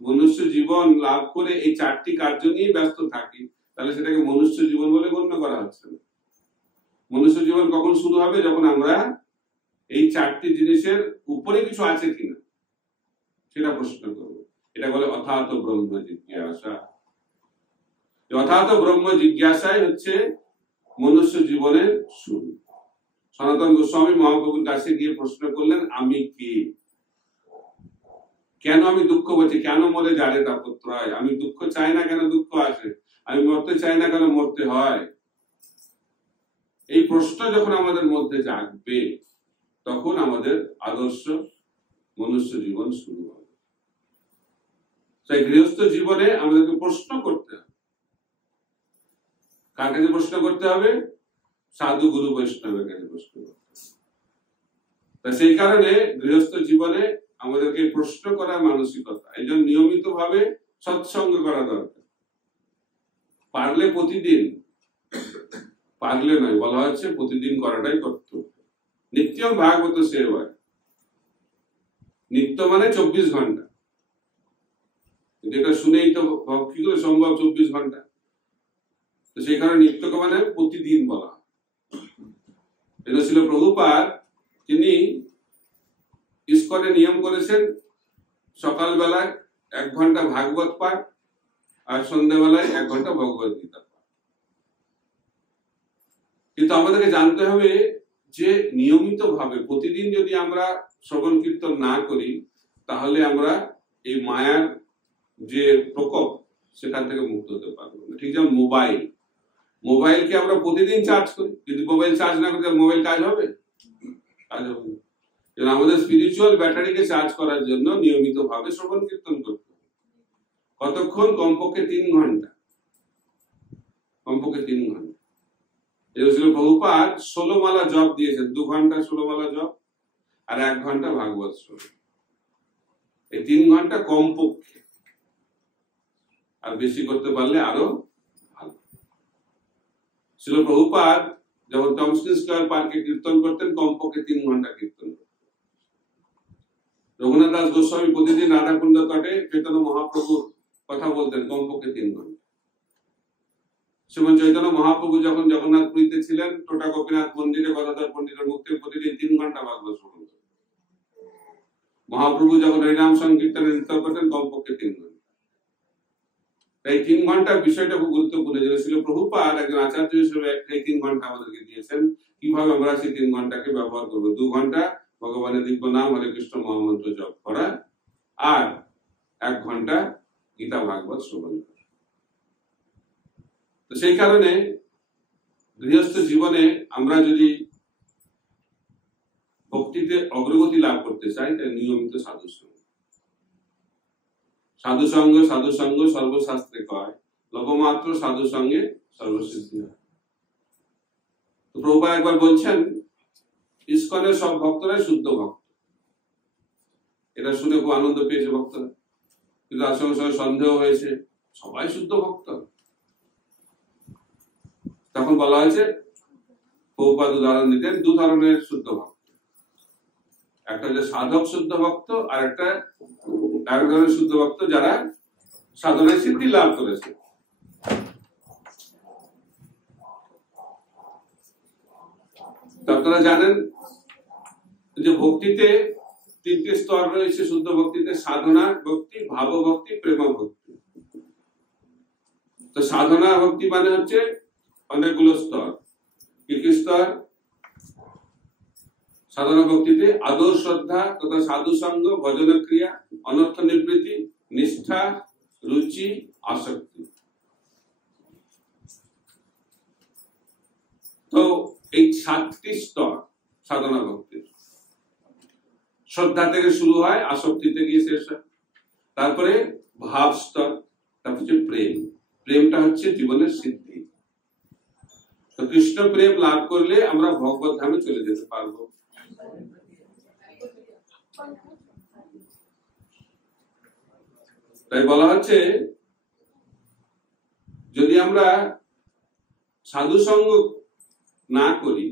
মনুষ্য জীবন লাভ করে এই 4টি কার্য নিয়ে ব্যস্ত থাকি, তাহলে সেটাকে মনুষ্য জীবন বলে গণ্য করা হচ্ছে না। মনুষ্য জীবন কখন শুরু হবে? যখন আমরা এই 4টি জিনিসের উপরে কিছু আছে কিনা সেটা প্রশ্ন করবো। এটা বলে অথাত ব্রহ্ম জিজ্ঞাসা। অথাত ব্রহ্ম জিজ্ঞাসাই হচ্ছে মনুষ্য জীবনের শুরু। সনাতন গোস্বামী মহাপ্রভুর কাছে গিয়ে প্রশ্ন করলেন, আমি কে? কেন আমি দুঃখ পাচ্ছি? কেন মরে যারে তাপত্র হয়? আমি দুঃখ চাই না, কেন দুঃখ আসে? আমি মরতে চাই না, কেন মরতে হয়? এই প্রশ্ন যখন আমাদের মধ্যে জাগবে, তখন আমাদের আদর্শ মনুষ্য জীবন শুরু হবে। তাই গৃহস্থ জীবনে আমাদেরকে প্রশ্ন করতে হবে। কার কাছে প্রশ্ন করতে হবে? সাধু গুরু বৈষ্ণবের কাছে প্রশ্ন করতে হবে। তা সেই কারণে গৃহস্থ জীবনে আমাদেরকে প্রশ্ন করার মানসিকতা, এই জন্য নিয়মিত ভাবে সৎসঙ্গ করা দরকার। পারলে প্রতিদিন, পারলে নয়, বলা হচ্ছে প্রতিদিন করাটাই কর্তব্য। নিত্যম ভাগবত সেবায়। নিত্য মানে 24 ঘন্টা। যেটা শুনেই তো কি করে সম্ভব 24 ঘন্টা? তো সেই কারণে নিত্যকে মানে প্রতিদিন বলা। এটা ছিল প্রভুপাদ, তিনি ইস্কনে নিয়ম করেছেন সকালবেলায় 1 ঘন্টা ভাগবত পাঠ আর সন্ধ্যাবেলায় 1 ঘন্টা ভগবত গীতা পাঠ। কিন্তু আমাদেরকে জানতে হবে যে নিয়মিত ভাবে প্রতিদিন যদি আমরা শ্রবণ কীর্তন না করি, তাহলে আমরা এই মায়ার যে প্রকোপ সেখান থেকে মুক্ত হতে পারবো না। ঠিক যেমন মোবাইলকে আমরা প্রতিদিন চার্জ করি, যদি মোবাইল চার্জ না করি তাহলে মোবাইল কাজ হবে? কাজ হবে না। আমাদের স্পিরিচুয়াল ব্যাটারিকে চার্জ করার জন্য নিয়মিত ভাবে শ্রবণ কীর্তন করতে হবে। কতক্ষণ? কমপক্ষে 3 ঘন্টা। কমপক্ষে 3 ঘন্টা। প্রভুপাদ 16 মালা জপ দিয়েছেন। 2 ঘন্টা 16 মালা জপ আর 1 ঘন্টা ভাগবত শ্রবণ। এই 3 ঘন্টা কমপক্ষে, আর বেশি করতে পারলে আরো ভালো। শিল প্রভুপাদ যখন টমস্কিন স্কয়ার পার্কে কীর্তন করতেন, কমপক্ষে 3 ঘন্টা কীর্তন করতেন। রঘুনাথ দাস গোস্বামী প্রতিদিন রাধাকুণ্ড তটে চৈতন্য মহাপ্রভুর কথা বলতেন, কমপক্ষে 3 ঘন্টা। শ্রীমন চৈতন্য মহাপ্রভু যখন জগন্নাথপুরীতে ছিলেন, টোটা গোপীনাথ মন্দিরে গদাধর পণ্ডিতের মুক্তি প্রতিদিন 3 ঘন্টা ভাগবত শ্রবণ করতেন। মহাপ্রভু যখন হরিনাম সংকীর্তনে নৃত্য করতেন, কমপক্ষে 3 ঘন্টা। তাই 3 ঘন্টার বিষয়টা খুব গুরুত্বপূর্ণ। যেটা ছিল প্রভুপাদ একজন আচার্য হিসেবে এই 3 ঘন্টা আমাদেরকে দিয়েছেন। কিভাবে আমরা সেই 3 ঘন্টাকে ব্যবহার করবো? 2 ঘন্টা ভগবানের দিব্য নাম হরে কৃষ্ণ মহামন্ত্র জপ করা আর 1 ঘন্টা গীতা ভাগবত শ্রবণ করা। তো সেই কারণে গৃহস্থ জীবনে আমরা যদি ভক্তিতে অগ্রগতি লাভ করতে চাই, তাই নিয়মিত সাধুসঙ্গ। সাধুসঙ্গ সর্বশাস্ত্রে কয়, লবমাত্র সাধুসঙ্গে সর্বসিদ্ধি হয়। তো প্রভুপাদ একবার বলছেন, ইস্কনের সব ভক্তরাই শুদ্ধ ভক্ত। এটা শুনে খুব আনন্দ পেয়েছে ভক্তরা, কিন্তু তার সঙ্গে সঙ্গে সন্দেহ হয়েছে, সবাই শুদ্ধ ভক্ত? তখন বলা হয়েছে, প্রভুপাদ উদাহরণ দিতেন 2 ধরনের শুদ্ধ ভক্ত। একটা হচ্ছে সাধক শুদ্ধ ভক্ত, আর একটা আরেক ধরনের শুদ্ধ ভক্ত যারা সাধনায় সিদ্ধি লাভ করেছে। আপনারা জানেন যে ভক্তিতে 3টি স্তর রয়েছে। শুদ্ধ ভক্তিতে সাধনা ভক্তি, ভাব ভক্তি, প্রেম ভক্তি। তো সাধনা ভক্তি মানে হচ্ছে অনেকগুলো স্তর। কি কি স্তর? সাধনা ভক্তিতে আদর শ্রদ্ধা তথা সাধু সঙ্গ, ভজন ক্রিয়া, অনর্থ নিবৃত্তি, নিষ্ঠা, রুচি, আসক্তি। তো এই 7টি স্তর সাধনা ভক্তির। শ্রদ্ধা থেকে শুরু হয়, আসক্তিতে গিয়ে শেষ হয়। তারপরে ভাব স্তর, তারপর হচ্ছে প্রেম। প্রেমটা হচ্ছে জীবনের সিদ্ধি। তো কৃষ্ণ প্রেম লাভ করলে আমরা ভগবত ধামে চলে যেতে পারবো। তাই বলা হচ্ছে, যদি আমরা সাধু সঙ্গ না করি,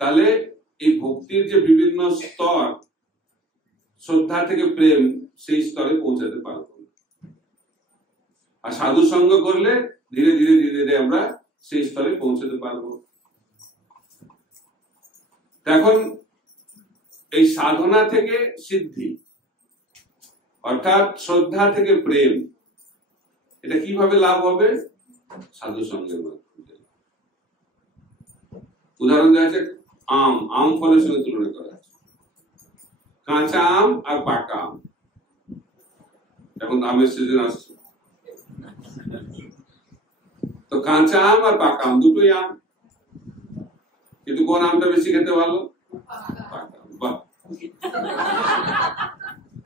তাহলে এই ভক্তির যে বিভিন্ন স্তর, শ্রদ্ধা থেকে প্রেম, সেই স্তরে পৌঁছাতে পারবো না। আর সাধু সঙ্গ করলে ধীরে ধীরে ধীরে ধীরে আমরা সেই স্তরে পৌঁছাতে পারবো। এখন এই সাধনা থেকে সিদ্ধি, অর্থাৎ শ্রদ্ধা থেকে প্রেম, এটা কিভাবে লাভ হবে? সাধু সঙ্গের মাধ্যমে। উদাহরণ দেওয়া আছে আম ফলের সঙ্গে তুলনা করা আছে। কাঁচা আম আর পাকা আম, এখন আমের সিজন আসছে, তো কাঁচা আম আর পাকা আম দুটোই আম, কিন্তু কোন আমটা বেশি খেতে ভালো? পাকা আম। বাহ,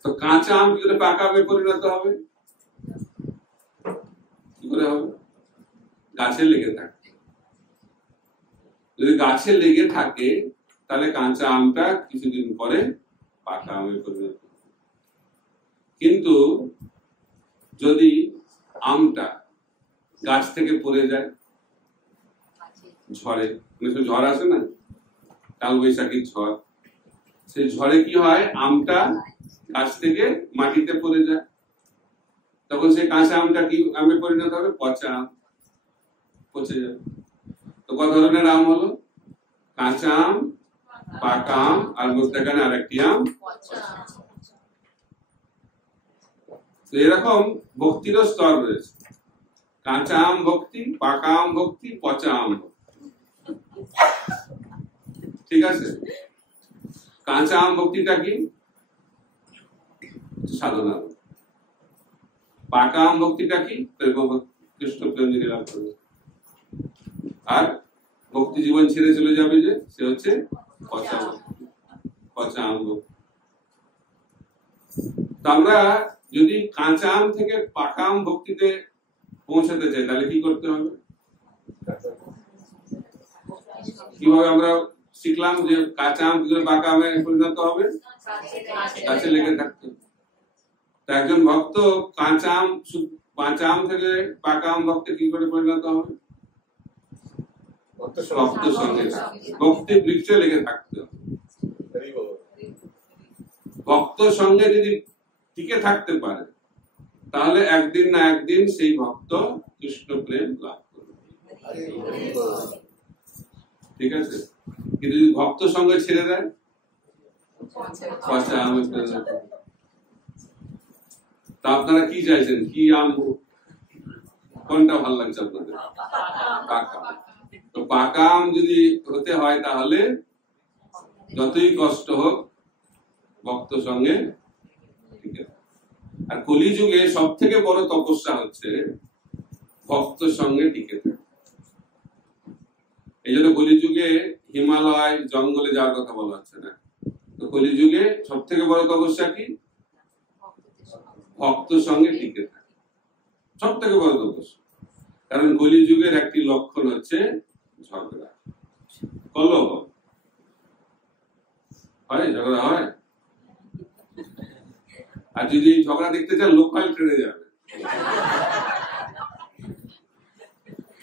তো কাঁচা আম কি করে পাকা আমে পরিণত হবে? কি করে হবে? গাছে লেগে থাকে। যদি গাছে লেগে থাকে তাহলে কাঁচা আমটা কিছুদিন পরে পাকা আমে পরিণত হবে। কিন্তু যদি আমটা গাছ থেকে পড়ে যায় ঝড়ে, ঝড় আসে না, কাল বৈশাখীর ঝড়, সেই ঝড়ে কি হয়? আমটা গাছ থেকে মাটিতে পড়ে যায়, তখন সেই কাঁচা আমটা কি আমে পরিণত হবে? পচা আম, পচে যাবে। তো কত ধরনের আম হলো? কাঁচা আম, পাকা আম, আর মধ্যখানে আরেকটি আম পচা আম। তো এরকম ভক্তিরও স্তর রয়েছে, কাঁচা আম ভক্তি, পাকা আম ভক্তি, পচা আম ভক্তি। ঠিক আছে? কাঁচা আম ভক্তিটা কি? সাধনা। পাকা আম ভক্তিটা কি? কৃষ্ণ প্রেম থেকে লাভ করবে। আর ভক্তি জীবন ছেড়ে চলে যাবে যে, সে হচ্ছে পচা আম ভক্তি। তো আমরা যদি কাঁচা আম থেকে পাকা আম ভক্তিতে পৌঁছাতে চাই তাহলে কি করতে হবে? কিভাবে আমরা শিখলাম যে কাঁচা আম কি করে পাকা আমে পরিণত হবে? গাছে লেগে থাকতে। একজন ভক্ত কাঁচা আম থেকে পাকা আম ভক্তে কি করে পরিণত হবে? ভক্ত সঙ্গে, ভক্তি বৃক্ষে লেগে থাকতে হবে। ভক্ত সঙ্গে যদি টিকে থাকতে পারে তাহলে একদিন না একদিন সেই ভক্ত কৃষ্ণ প্রেম লাভ করবে। ঠিক আছে? কিন্তু যদি ভক্ত সঙ্গে ছেড়ে দেয়, পচা আমে পরিণত হবে। তা আপনারা কি চাইছেন? কি আম, কোনটা ভালো লাগছে আপনাদের? পাকা। তো পাকা আম যদি হতে হয় তাহলে যতই কষ্ট হোক ভক্ত সঙ্গে টিকে। আর কলিযুগে সব থেকে বড় তপস্যা হচ্ছে ভক্ত সঙ্গে টিকে থাকা। এই জন্য কলিযুগে হিমালয় জঙ্গলে যাওয়ার কথা বলা হচ্ছে না। তো কলিযুগে সব থেকে বড় তপস্যা কি? ভক্ত সঙ্গে টিকে থাকে, সব থেকে বড় তপস্যা। কারণ কলিযুগের একটি লক্ষণ হচ্ছে ঝগড়া, কলহ। হয় ঝগড়া হয়? আর যদি ঝগড়া দেখতে চান লোকাল ট্রেনে যাবে,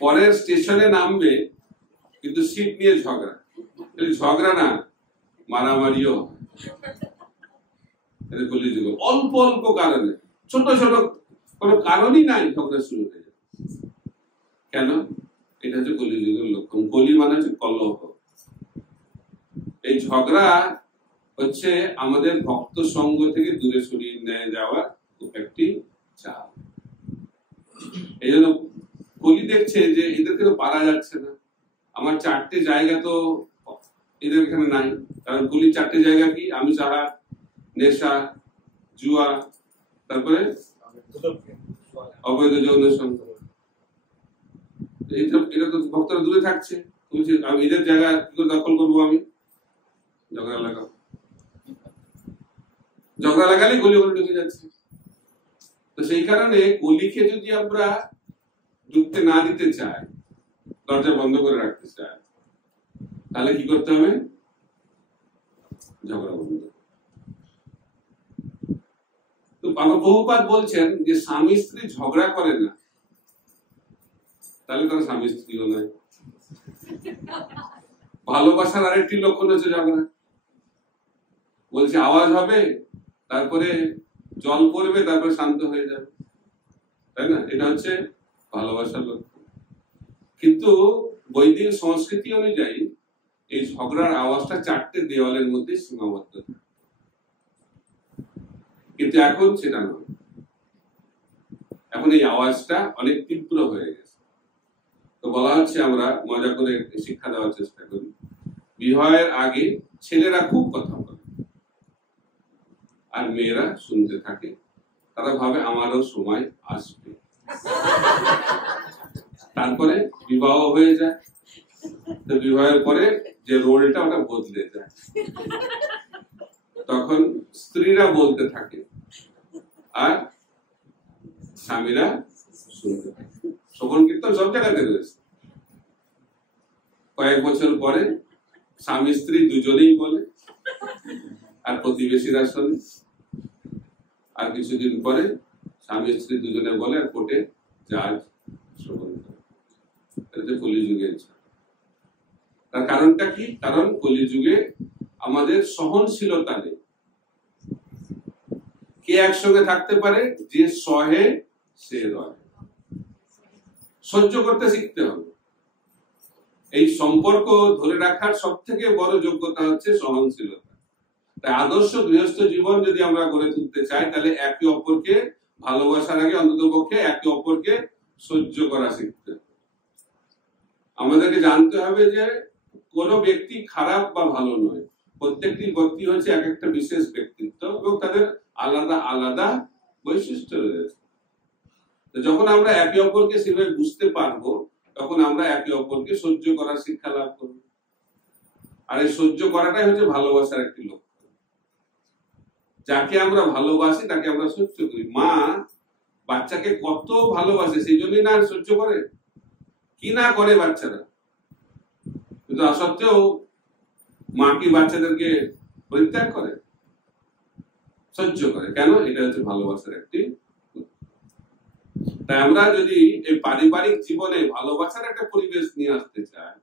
পরের স্টেশনে নামবে কিন্তু সিট নিয়ে ঝগড়া। ঝগড়া না, মারামারিও কলিযুগ। অল্প অল্প কারণে, ছোট ছোট কোনো কারণই নাই ঝগড়া শুরু হয়ে যায়। কেন? এটা হচ্ছে কলিযুগের লক্ষণ। কলি মানে হচ্ছে কলহ। এই ঝগড়া হচ্ছে আমাদের ভক্ত সঙ্গ থেকে দূরে সরিয়ে নিয়ে যাওয়ার একটি চাল। এই জন্য কলি দেখছে যে এদেরকে তো পারা যাচ্ছে না, আমার 4টে জায়গা তো এদের এখানে নাই। কারণ কলির 4টে জায়গা কি? আমিষ আহার, নেশা, জুয়া, তারপরে অবৈধ যৌন সঙ্গ। এটা তো ভক্তরা দূরে থাকছে। আমি এদের জায়গা কি করে দখল করবো? আমি ঝগড়া লাগাবো, ঝগড়া লাগালে গলি ঘরে ঢুকে যাচ্ছে। তো সেই কারণে কলিকে যদি আমরা ঢুকতে না দিতে চাই, দরজা বন্ধ করে রাখতে চাই, তাহলে কি করতে হবে? ঝগড়া বন্ধ। তো বাবা প্রভুপাদ বলছেন যে স্বামী স্ত্রী ঝগড়া করে না, তাহলে তারা স্বামী স্ত্রীও নয়। ভালোবাসার আরেকটি লক্ষণ হচ্ছে ঝগড়া। বলছে আওয়াজ হবে, তারপরে জল পড়বে, তারপরে শান্ত হয়ে যাবে, তাই না? এটা হচ্ছে ভালোবাসার লক্ষণ। কিন্তু বৈদিক সংস্কৃতি অনুযায়ী এই ঝগড়ার আওয়াজটা 4টে দেওয়ালের মধ্যে সীমাবদ্ধ থাকে, কিন্তু এখন সেটা নয়। এখন এই আওয়াজটা অনেক তীব্র হয়ে গেছে। তো বলা হচ্ছে, আমরা মজা করে শিক্ষা দেওয়ার চেষ্টা করি, বিবাহের আগে ছেলেরা খুব কথা বলে আর মেয়েরা শুনতে থাকে, তারা ভাবে আমারও সময় আসবে। তারপরে বিবাহ হয়ে যায়, তো বিবাহের পরে যে রোলটা ওটা বদলে যায়, তখন স্ত্রীরা বলতে থাকে আর স্বামীরা শুনতে থাকে। শ্রবণ কীর্তন সব জায়গাতে রয়েছে। কয়েক বছর পরে স্বামী স্ত্রী দুজনেই বলে আর প্রতিবেশীরা শোনে, আর কিছুদিন পরে স্বামী স্ত্রী দুজনে বলে আর কোর্টে জাজ শ্রবণ করে। এটা কলিযুগের। তার কারণটা কি? কারণ কলিযুগে আমাদের সহনশীলতা নেই। কে একসঙ্গে থাকতে পারে? যে সহে সে রয়। সহ্য করতে শিখতে হবে। এই সম্পর্ক ধরে রাখার সব থেকে বড় যোগ্যতা হচ্ছে সহনশীলতা। তাই আদর্শ গৃহস্থ জীবন যদি আমরা গড়ে তুলতে চাই, তাহলে একে অপরকে ভালোবাসার আগে অন্তত পক্ষে একে অপরকে সহ্য করা শিখতে হবে। আমাদেরকে জানতে হবে যে কোনো ব্যক্তি খারাপ বা ভালো নয়, প্রত্যেকটি ব্যক্তি হচ্ছে এক একটা বিশেষ ব্যক্তিত্ব এবং তাদের আলাদা আলাদা বৈশিষ্ট্য রয়েছে। যখন আমরা একে অপরকে সেভাবে বুঝতে পারবো, তখন আমরা একে অপরকে সহ্য করার শিক্ষা লাভ করব। আর এই সহ্য করাটাই হচ্ছে ভালোবাসার একটি লক্ষ্য। যাকে আমরা ভালোবাসি তাকে আমরা সহ্য করি। মা বাচ্চাকে কত ভালোবাসে, সেই জন্যই না সহ্য করে। কি না করে বাচ্চারা, কিন্তু সত্ত্বেও মা কি বাচ্চাদেরকে পরিত্যাগ করে? সহ্য করে। কেন? এটা হচ্ছে ভালোবাসার একটি। তাই আমরা যদি এই পারিবারিক জীবনে ভালোবাসার একটা পরিবেশ নিয়ে আসতে চাই,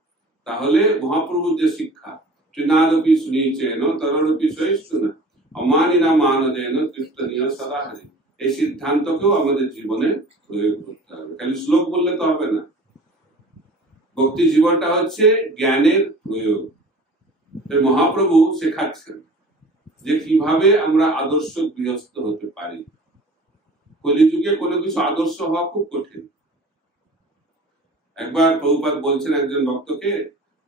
তাহলে মহাপ্রভুর যে শিক্ষা, তৃণাদপি সুনিচেন তরণপি সহিষ্ণুনা অমানিনা মানদেন কীর্তনীয় সদাহরি, এই সিদ্ধান্তকেও আমাদের জীবনে প্রয়োগ করতে হবে। খালি শ্লোক বললে তো হবে না। ভক্তি জীবনটা হচ্ছে জ্ঞানের প্রয়োগ। মহাপ্রভু শেখাচ্ছেন যে কিভাবে আমরা আদর্শ গৃহস্থ হতে পারি। কলিযুগে কোনো কিছু আদর্শ হওয়া খুব কঠিন। একবার প্রভুপাদ বলছেন একজন ভক্তকে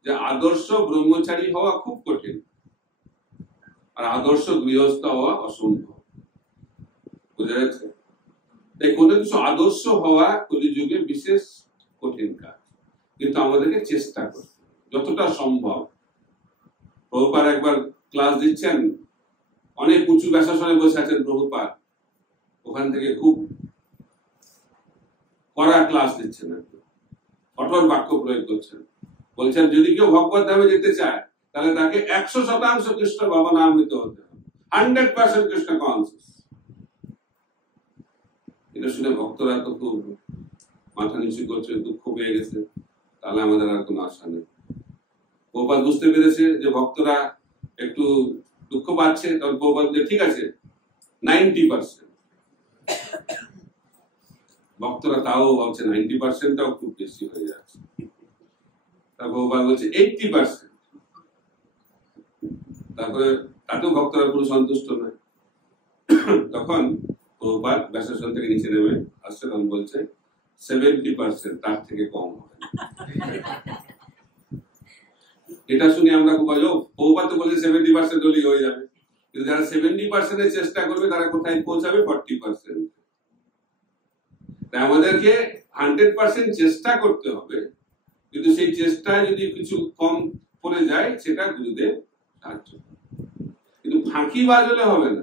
যে আদর্শ ব্রহ্মচারী হওয়া খুব কঠিন, আর আদর্শ গৃহস্থ হওয়া অসম্ভব। বুঝা যাচ্ছে? তাই কোনো কিছু আদর্শ হওয়া কলিযুগে বিশেষ কঠিন কাজ, কিন্তু আমাদেরকে চেষ্টা করতে যতটা সম্ভব। প্রভুপাদ একবার ক্লাস দিচ্ছেন, অনেক উঁচু ব্যাসাসনে বসে আছেন প্রভুপাদ, ওখান থেকে খুব কড়া ক্লাস দিচ্ছেন, কঠোর বাক্য প্রয়োগ করছেন। বলছেন যদি কেউ ভগবত ধামে যেতে চায়, তাহলে তাকে 100% কৃষ্ণ ভাবনামৃত হতে হবে, 100% কৃষ্ণ কনসিয়াস। এটা শুনে ভক্তরা তো খুব মাথা নিচু করছে, দুঃখ পেয়ে গেছে। তাহলে আমাদের আর কোনো আশা নেই। প্রভুপাদ বুঝতে পেরেছে যে ভক্তরা একটু দুঃখ পাচ্ছে, তখন প্রভুপাদ ঠিক আছে 90%। ভক্তরা তাও বলছে 90%টাও খুব বেশি হয়ে যাচ্ছে। প্রভুপাদ বলছে 80%। তারপরে তাতেও ভক্তরা পুরো সন্তুষ্ট নয়। তখন প্রভুপাদ ব্যাসাসন থেকে নিচে নেমে আসছে, তখন বলছে 70%, তার থেকে কম হবে। এটা শুনে আমরা খুব প্রভুপাদ তো বলছে 70% হলেই হয়ে যাবে, কিন্তু যারা 70% চেষ্টা করবে তারা কোথায় পৌঁছাবে? 40%। তাই আমাদেরকে 100% চেষ্টা করতে হবে, কিন্তু সেই চেষ্টায় যদি কিছু কম পড়ে যায় সেটা গুরুদেব সাহায্য। কিন্তু ফাঁকিবাজ হলে হবে না।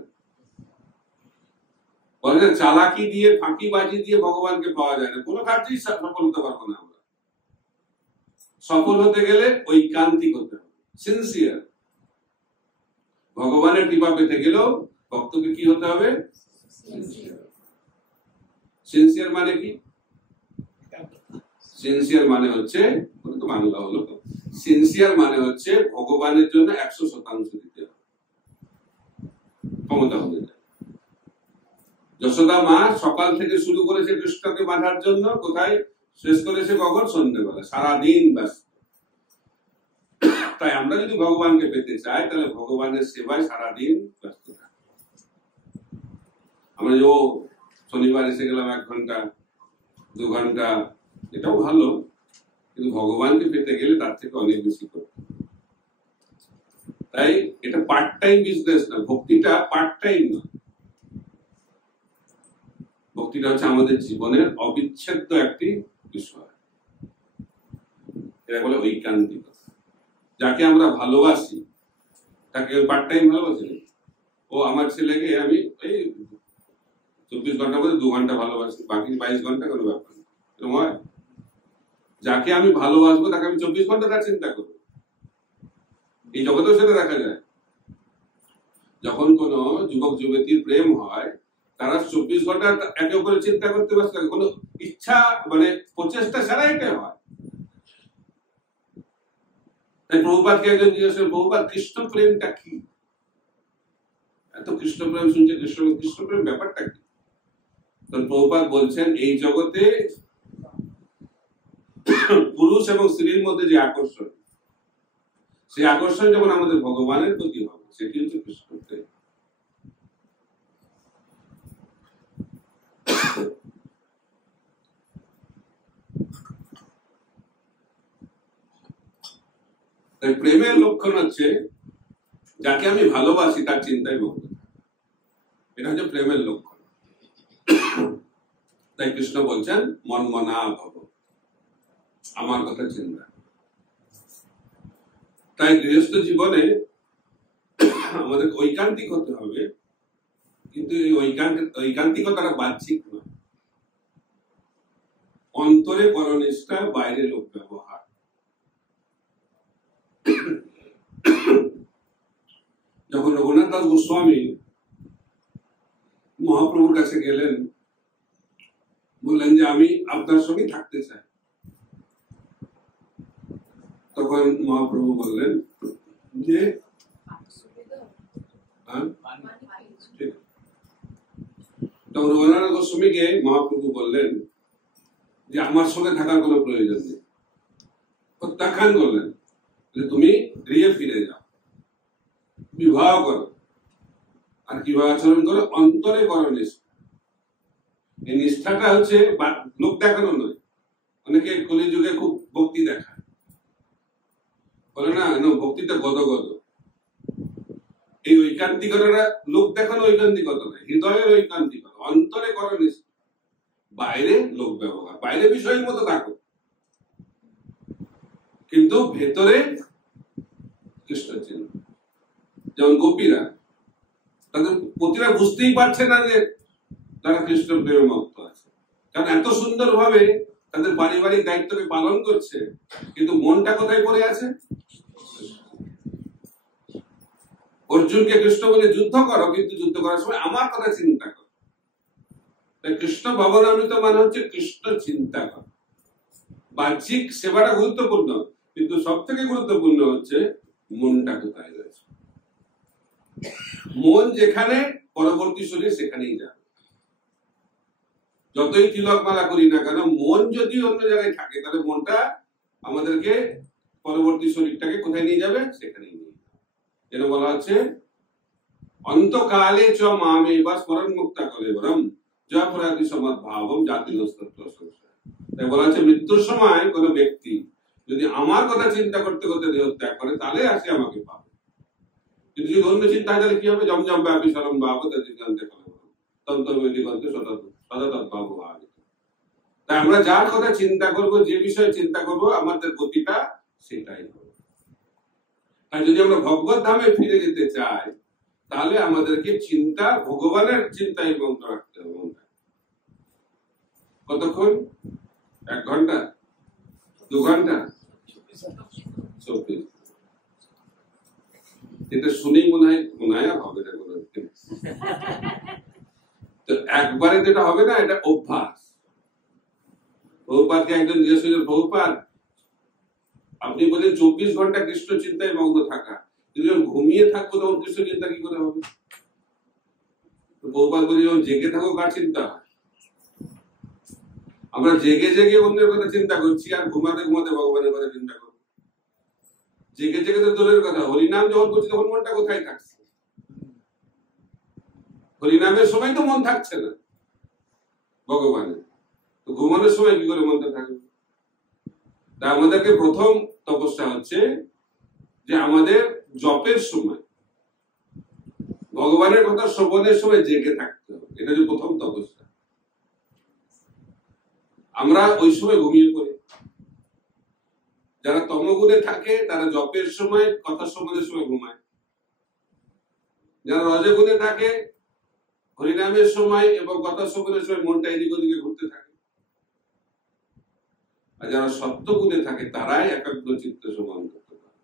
বলে না, চালাকি দিয়ে ফাঁকিবাজি দিয়ে ভগবানকে পাওয়া যায় না। কোনো কাজেই সফল হতে পারবো না আমরা। সফল হতে গেলে ঐকান্তিক হতে হবে, সিনসিয়ার। ভগবানের কৃপা পেতে গেলেও ভক্তকে কি হতে হবে? সিনসিয়ার মানে কি? সিনসিয়ার মানে হচ্ছে, বাংলা হলো সিনসিয়ার মানে হচ্ছে ভগবানের জন্য 100% দিতে হবে, ক্ষমতা হতে যায়। যশোদা মা সকাল থেকে শুরু করেছে কৃষ্ণকে বাঁধার জন্য, কোথায় শেষ করেছে কখন? সন্ধ্যেবেলা। সারাদিন ব্যস্ত। তাই আমরা যদি ভগবানকে পেতে চাই তাহলে ভগবানের সেবায় সারাদিন ব্যস্ত থাকি। আমরা যে শনিবার এসে গেলাম 1 ঘন্টা 2 ঘন্টা, এটাও ভালো, কিন্তু ভগবানকে পেতে গেলে তার থেকে অনেক বেশি করতে। তাই এটা পার্ট টাইম বিজনেস না, ভক্তিটা পার্ট টাইম না, ভক্তিটা হচ্ছে আমাদের জীবনের অবিচ্ছেদ্য একটি বিষয়। এটা বলে ঐকান্তিকতা। যাকে আমরা ভালোবাসি তাকে পার্ট টাইম ভালোবাসি। ও আমার ছেলেকে আমি এই 24 ঘন্টার মধ্যে 2 ঘন্টা ভালোবাসি, বাকি 22 ঘন্টা কোনো ব্যাপার না, এরকম হয়? যাকে আমি ভালোবাসবো তাকে আমি 24 ঘন্টা তার চিন্তা করবো। এই জগতেও সেটা দেখা যায়। যখন কোন যুবক যুবতীর প্রেম হয়, তারা 24 ঘন্টা একে অপরের চিন্তা করতে ব্যস্ত, কোনো ইচ্ছা মানে প্রচেষ্টা ছাড়া এটা হয়। তাই প্রভুপাদকে একজন জিজ্ঞেস করেন, প্রভুপাদ কৃষ্ণ প্রেমটা কি? এত কৃষ্ণ প্রেম শুনছে, কৃষ্ণ প্রেম ব্যাপারটা কি? তখন প্রভুপাদ বলছেন, এই জগতে পুরুষ এবং স্ত্রীর মধ্যে যে আকর্ষণ, সেই আকর্ষণ যখন আমাদের ভগবানের প্রতি হবে, সেটি হচ্ছে কৃষ্ণ প্রেম। তাই প্রেমের লক্ষণ হচ্ছে যাকে আমি ভালোবাসি তার চিন্তায় মগ্ন, এটা হচ্ছে প্রেমের লক্ষণ। তাই কৃষ্ণ বলছেন মন্মনা ভব, আমার কথা চিন্তা। তাই গৃহস্থ জীবনে আমাদের ঐকান্তিক হতে হবে, কিন্তু এই ঐকান্তিকতাটা বাহ্যিক নয়, অন্তরে পরনিষ্ঠা, বাইরে লোক ব্যবহার। যখন রঘুনাথ দাস গোস্বামী মহাপ্রভুর কাছে গেলেন, বললেন যে আমি আপনার সঙ্গে থাকতে চাই, তখন মহাপ্রভু বললেন যে তখন রঘুনাথ গোস্বামীকে মহাপ্রভু বললেন যে আমার সঙ্গে থাকার কোনো প্রয়োজন নেই, প্রত্যাখ্যান করলেন যে তুমি গৃহে ফিরে যাও, বিবাহ করো, আর কিভাবে আচরণ করো? অন্তরে করো নিষ্ঠা। এই নিষ্ঠাটা হচ্ছে লোক দেখানো নয়। অনেকে কলিযুগে খুব ভক্তি দেখায়, বলে না ভক্তিটা গদগদ। এই ঐকান্তিকতাটা লোক দেখানো ঐকান্তিকতা নয়, হৃদয়ের ঐকান্তিকতা, অন্তরে করো নিষ্ঠা, বাইরে লোক ব্যবহার, বাইরে বিষয়ের মতো থাকো, কিন্তু ভেতরে কৃষ্ণ চিহ্ন। যেমন গোপীরা, তাদের পতিরা বুঝতেই পারছে না যে তারা কৃষ্ণ প্রেমে মত্ত আছে, কারণ এত সুন্দর ভাবে তাদের পারিবারিক দায়িত্বকে পালন করছে, কিন্তু মনটা কোথায় পড়ে আছে? অর্জুনকে কৃষ্ণ বলে যুদ্ধ করো, কিন্তু যুদ্ধ করার সময় আমার কথা চিন্তা করো। তাই কৃষ্ণ ভাবনামৃত মানে হচ্ছে কৃষ্ণ চিন্তা করো। বাহ্যিক সেবাটা গুরুত্বপূর্ণ, কিন্তু সব থেকে গুরুত্বপূর্ণ হচ্ছে মনটা কোথায় রয়েছে। মন যেখানে, পরবর্তী শরীর সেখানেই যাবে। যতই তিলক মালা করি না কেন, মন যদি অন্য জায়গায় থাকে, তাহলে মনটা আমাদেরকে পরবর্তী শরীরটাকে কোথায় নিয়ে যাবে? সেখানেই নিয়ে যাবে। যেন বলা হচ্ছে অন্তকালে চ মামে বা স্মরণ মুক্তা করে বরম জয়পরাধি সমাদ ভাবম জাতি নস্তত্ব সংসার। তাই বলা হচ্ছে মৃত্যুর সময় কোন ব্যক্তি যদি আমার কথা চিন্তা করতে করতে দেহ ত্যাগ করে, তাহলে আসে আমাকে পাবে। কিন্তু যদি অন্য চিন্তা হয়, তাহলে কি হবে? জমজম ব্যাপী সরম ভাব জানতে পারবো তন্ত্রবেদী করতে সদাতৎভাব। তাই আমরা যার কথা চিন্তা করব, যে বিষয়ে চিন্তা করব, আমাদের গতিটা সেটাই হবে। তাই যদি আমরা ভগবত ধামে ফিরে যেতে চাই, তাহলে আমাদেরকে চিন্তা ভগবানের চিন্তায় মগ্ন রাখতে হবে। কতক্ষণ? 1 ঘন্টা 2 ঘন্টা 24। এটা শুনেই মনে হয় আর হবে না কোনো। তো একবারে যেটা হবে না, এটা অভ্যাস। প্রভুপাদকে একজন জিজ্ঞেস করলেন, প্রভুপাদ আপনি বলেন 24 ঘন্টা কৃষ্ণ চিন্তায় মগ্ন থাকা, কিন্তু যখন ঘুমিয়ে থাকবো তখন কৃষ্ণ চিন্তা কি করে হবে? বহুবার বলি, যখন জেগে থাকো কার চিন্তা? আমরা জেগে জেগে অন্যের কথা চিন্তা করছি, আর ঘুমাতে ঘুমাতে ভগবানের কথা চিন্তা করবো। জেগে জেগে তো দূরের কথা, হরিনাম যখন করছি তখন মনটা কোথায় থাকছে? হরিনামের সময় তো মন থাকছে না ভগবানের, তো ঘুমানোর সময় কি করে মনটা থাকবে? তা আমাদেরকে প্রথম তপস্যা হচ্ছে যে আমাদের জপের সময়, ভগবানের কথা শ্রবণের সময় জেগে থাকতে হবে। এটা হচ্ছে প্রথম তপস্যা। আমরা ওই সময় ঘুমিয়ে পড়ি। যারা তমগুণে থাকে তারা জপের সময়, কথা শ্রবণের সময় ঘুমায়। যারা রজগুণে থাকে হরিনামের সময় এবং কথা শ্রবণের সময় মনটা এদিক ওদিকে ঘুরতে থাকে। আর যারা সত্যগুণে থাকে তারাই একাগ্র চিত্তে শ্রবণ করতে পারে।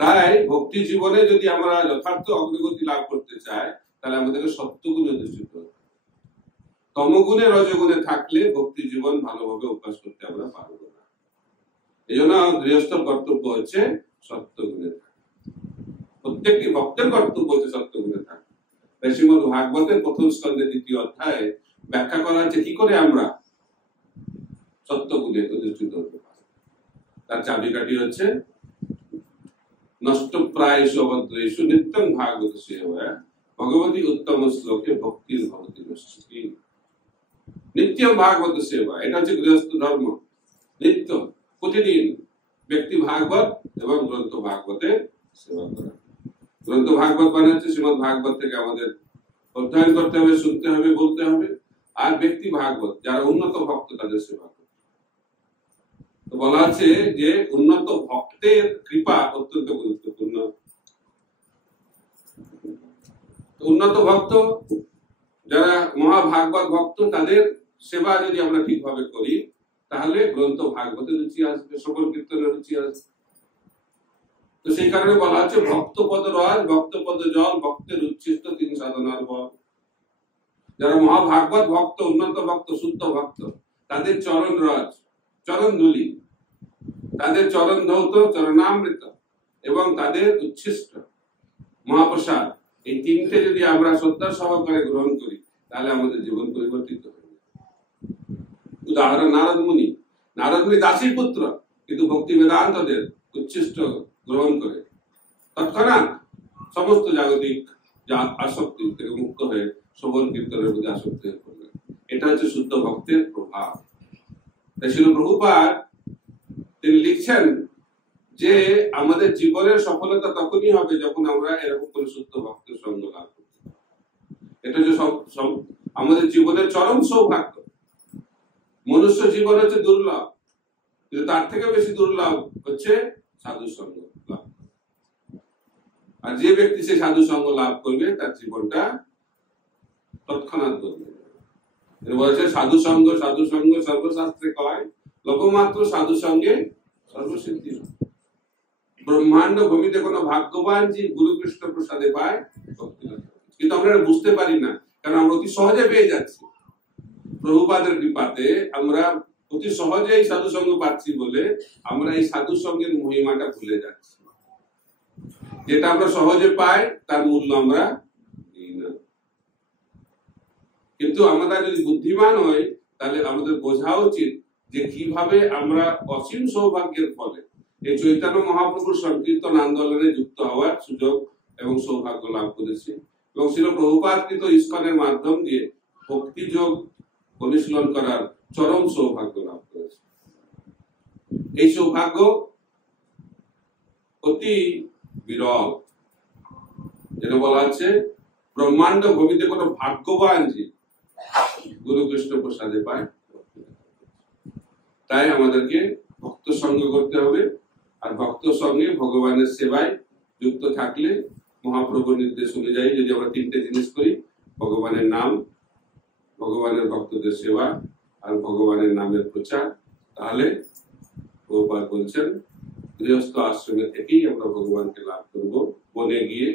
তাই ভক্তি জীবনে যদি আমরা যথার্থ অগ্রগতি লাভ করতে চাই, তাহলে আমাদেরকে সত্যগুণে অধিষ্ঠিত হতে হবে। তমগুণে রজগুণে থাকলে ভক্তি জীবন ভালোভাবে অভ্যাস করতে আমরা পারবো না। এই জন্য গৃহস্থর কর্তব্য হচ্ছে সত্যগুণে থাকা। প্রত্যেকটি ভক্তের কর্তব্য হচ্ছে সত্যগুণে থাকা। শ্রীমদ ভাগবতের প্রথম স্কন্ধে 2য় অধ্যায়ে ব্যাখ্যা করা হচ্ছে কি করে আমরা সত্যগুণে অধিষ্ঠিত হতে পারি। তার চাবিকাঠি হচ্ছে নষ্ট প্রায়শু অভদ্রেষু নিত্যং ভাগবত সেবা ভগবতী উত্তম শ্লোকে ভক্তির ভবতি নষ্টি। নিত্যম ভাগবত সেবা, এটা হচ্ছে গৃহস্থ ধর্ম। নিত্য, প্রতিদিন ব্যক্তি ভাগবত এবং গ্রন্থ ভাগবতের সেবা করা। গ্রন্থ ভাগবত মানে হচ্ছে শ্রীমদ ভাগবত থেকে আমাদের অধ্যয়ন করতে হবে, শুনতে হবে, বলতে হবে। আর ব্যক্তি ভাগবত যারা উন্নত ভক্ত তাদের সেবা করতে। তো বলা আছে যে উন্নত ভক্তের কৃপা অত্যন্ত গুরুত্বপূর্ণ। উন্নত ভক্ত যারা মহাভাগবত ভক্ত, তাদের সেবা যদি আমরা ঠিকভাবে করি তাহলে গ্রন্থ ভাগবতের রুচি আসবে, সকল কীর্তনের রুচি আসবে। তো সেই কারণে বলা হচ্ছে ভক্তপদ রস, ভক্তপদ জল, ভক্তের উচ্ছিষ্ট 3 সাধনার বল। যারা মহাভাগবত ভক্ত, উন্নত ভক্ত, শুদ্ধ ভক্ত, তাদের চরণ রস, চরণ ধুলি, তাদের চরণ ধৌত, চরণামৃত এবং তাদের উচ্ছিষ্ট মহাপ্রসাদ, এই 3টে যদি আমরা শ্রদ্ধা সহকারে গ্রহণ করি তাহলে আমাদের জীবন পরিবর্তিত হবে। উদাহরণ নারদ মুনি। নারদ মুনি দাসীর পুত্র, কিন্তু ভক্তি বেদান্তদের উচ্ছিষ্ট গ্রহণ করে তৎক্ষণাৎ সমস্ত জাগতিক আসক্তি থেকে মুক্ত হয়ে শ্রবণ কীর্তনের প্রতি আসক্ত হয়ে পড়লেন। এটা হচ্ছে শুদ্ধ ভক্তের প্রভাব। তাই শ্রীল প্রভুপাদ তিনি লিখছেন যে আমাদের জীবনের সফলতা তখনই হবে যখন আমরা এরকম করে শুদ্ধ ভক্তের সঙ্গ লাভ করব। এটা হচ্ছে আমাদের জীবনের চরম সৌভাগ্য। মনুষ্য জীবন হচ্ছে দুর্লভ, কিন্তু তার থেকে বেশি দুর্লভ হচ্ছে সাধু সঙ্গ লাভ। আর যে ব্যক্তি সে সাধু সঙ্গ লাভ করবে তার জীবনটা তৎক্ষণাৎ বদলে যাবে। বলেছে সাধু সঙ্গ সর্বশাস্ত্রে কয়, লোকমাত্র সাধু সঙ্গে সর্বসিদ্ধি। ব্রহ্মাণ্ড ভূমিতে কোনো ভাগ্যবান জীব গুরু কৃষ্ণ প্রসাদে পায়, কিন্তু আমরা বুঝতে পারি না, কারণ আমরা অতি সহজে পেয়ে যাচ্ছি। প্রভুপাদের কৃপাতে আমরা অতি সহজেই সাধু সঙ্গ পাচ্ছি বলে আমরা এই সাধু সঙ্গের মহিমাটা ভুলে যাচ্ছি। যেটা আমরা সহজে পাই তার মূল্য আমরা দিই না। কিন্তু আমরা যদি বুদ্ধিমান হই তাহলে আমাদের বোঝা উচিত যে কিভাবে আমরা অসীম সৌভাগ্যের ফলে এই চৈতন্য মহাপ্রভুর সংকীর্তন আন্দোলনে যুক্ত হওয়ার সুযোগ এবং সৌভাগ্য লাভ করেছি, এবং শ্রীল প্রভুপাদকৃত ইস্কনের মাধ্যম দিয়ে ভক্তি যোগ অনুশীলন করার চরম সৌভাগ্য লাভ করেছে। এই সৌভাগ্য অতি বিরল। যেটা বলা হচ্ছে ব্রহ্মাণ্ড ভূমিতে কোনো ভাগ্যবান জীব গুরু কৃষ্ণ প্রসাদে পায়। তাই আমাদেরকে ভক্ত সঙ্গ করতে হবে, আর ভক্ত সঙ্গে ভগবানের সেবায় যুক্ত থাকলে মহাপ্রভুর নির্দেশ অনুযায়ী যদি আমরা 3টে জিনিস করি, ভগবানের নাম, ভগবানের ভক্তদের সেবা আর ভগবানের নামের প্রচার, তাহলে প্রভুপাদ বলছেন গৃহস্থ আশ্রমে থেকেই আমরা ভগবানকে লাভ করব। বনে গিয়ে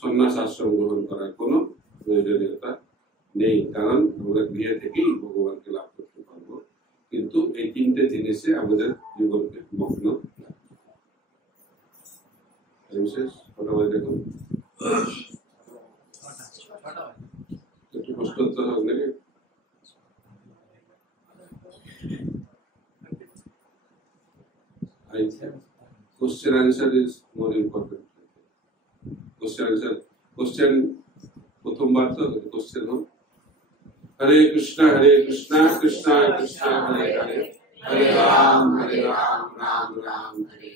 সন্ন্যাস আশ্রম গ্রহণ করার কোনো প্রয়োজনীয়তা নেই, কারণ আমরা গৃহে থেকেই ভগবানকে লাভ করতে পারবো। কিন্তু কিন্তু এই তিনটে জিনিসে আমাদের জীবনকে মগ্ন দেখুন একটু প্রশ্ন উত্তর হোক নাকি question answer is more important question প্রথমবার তো question হোক हरे कृष्णा कृष्णा कृष्णा हरे हरे हरे राम राम राम हरे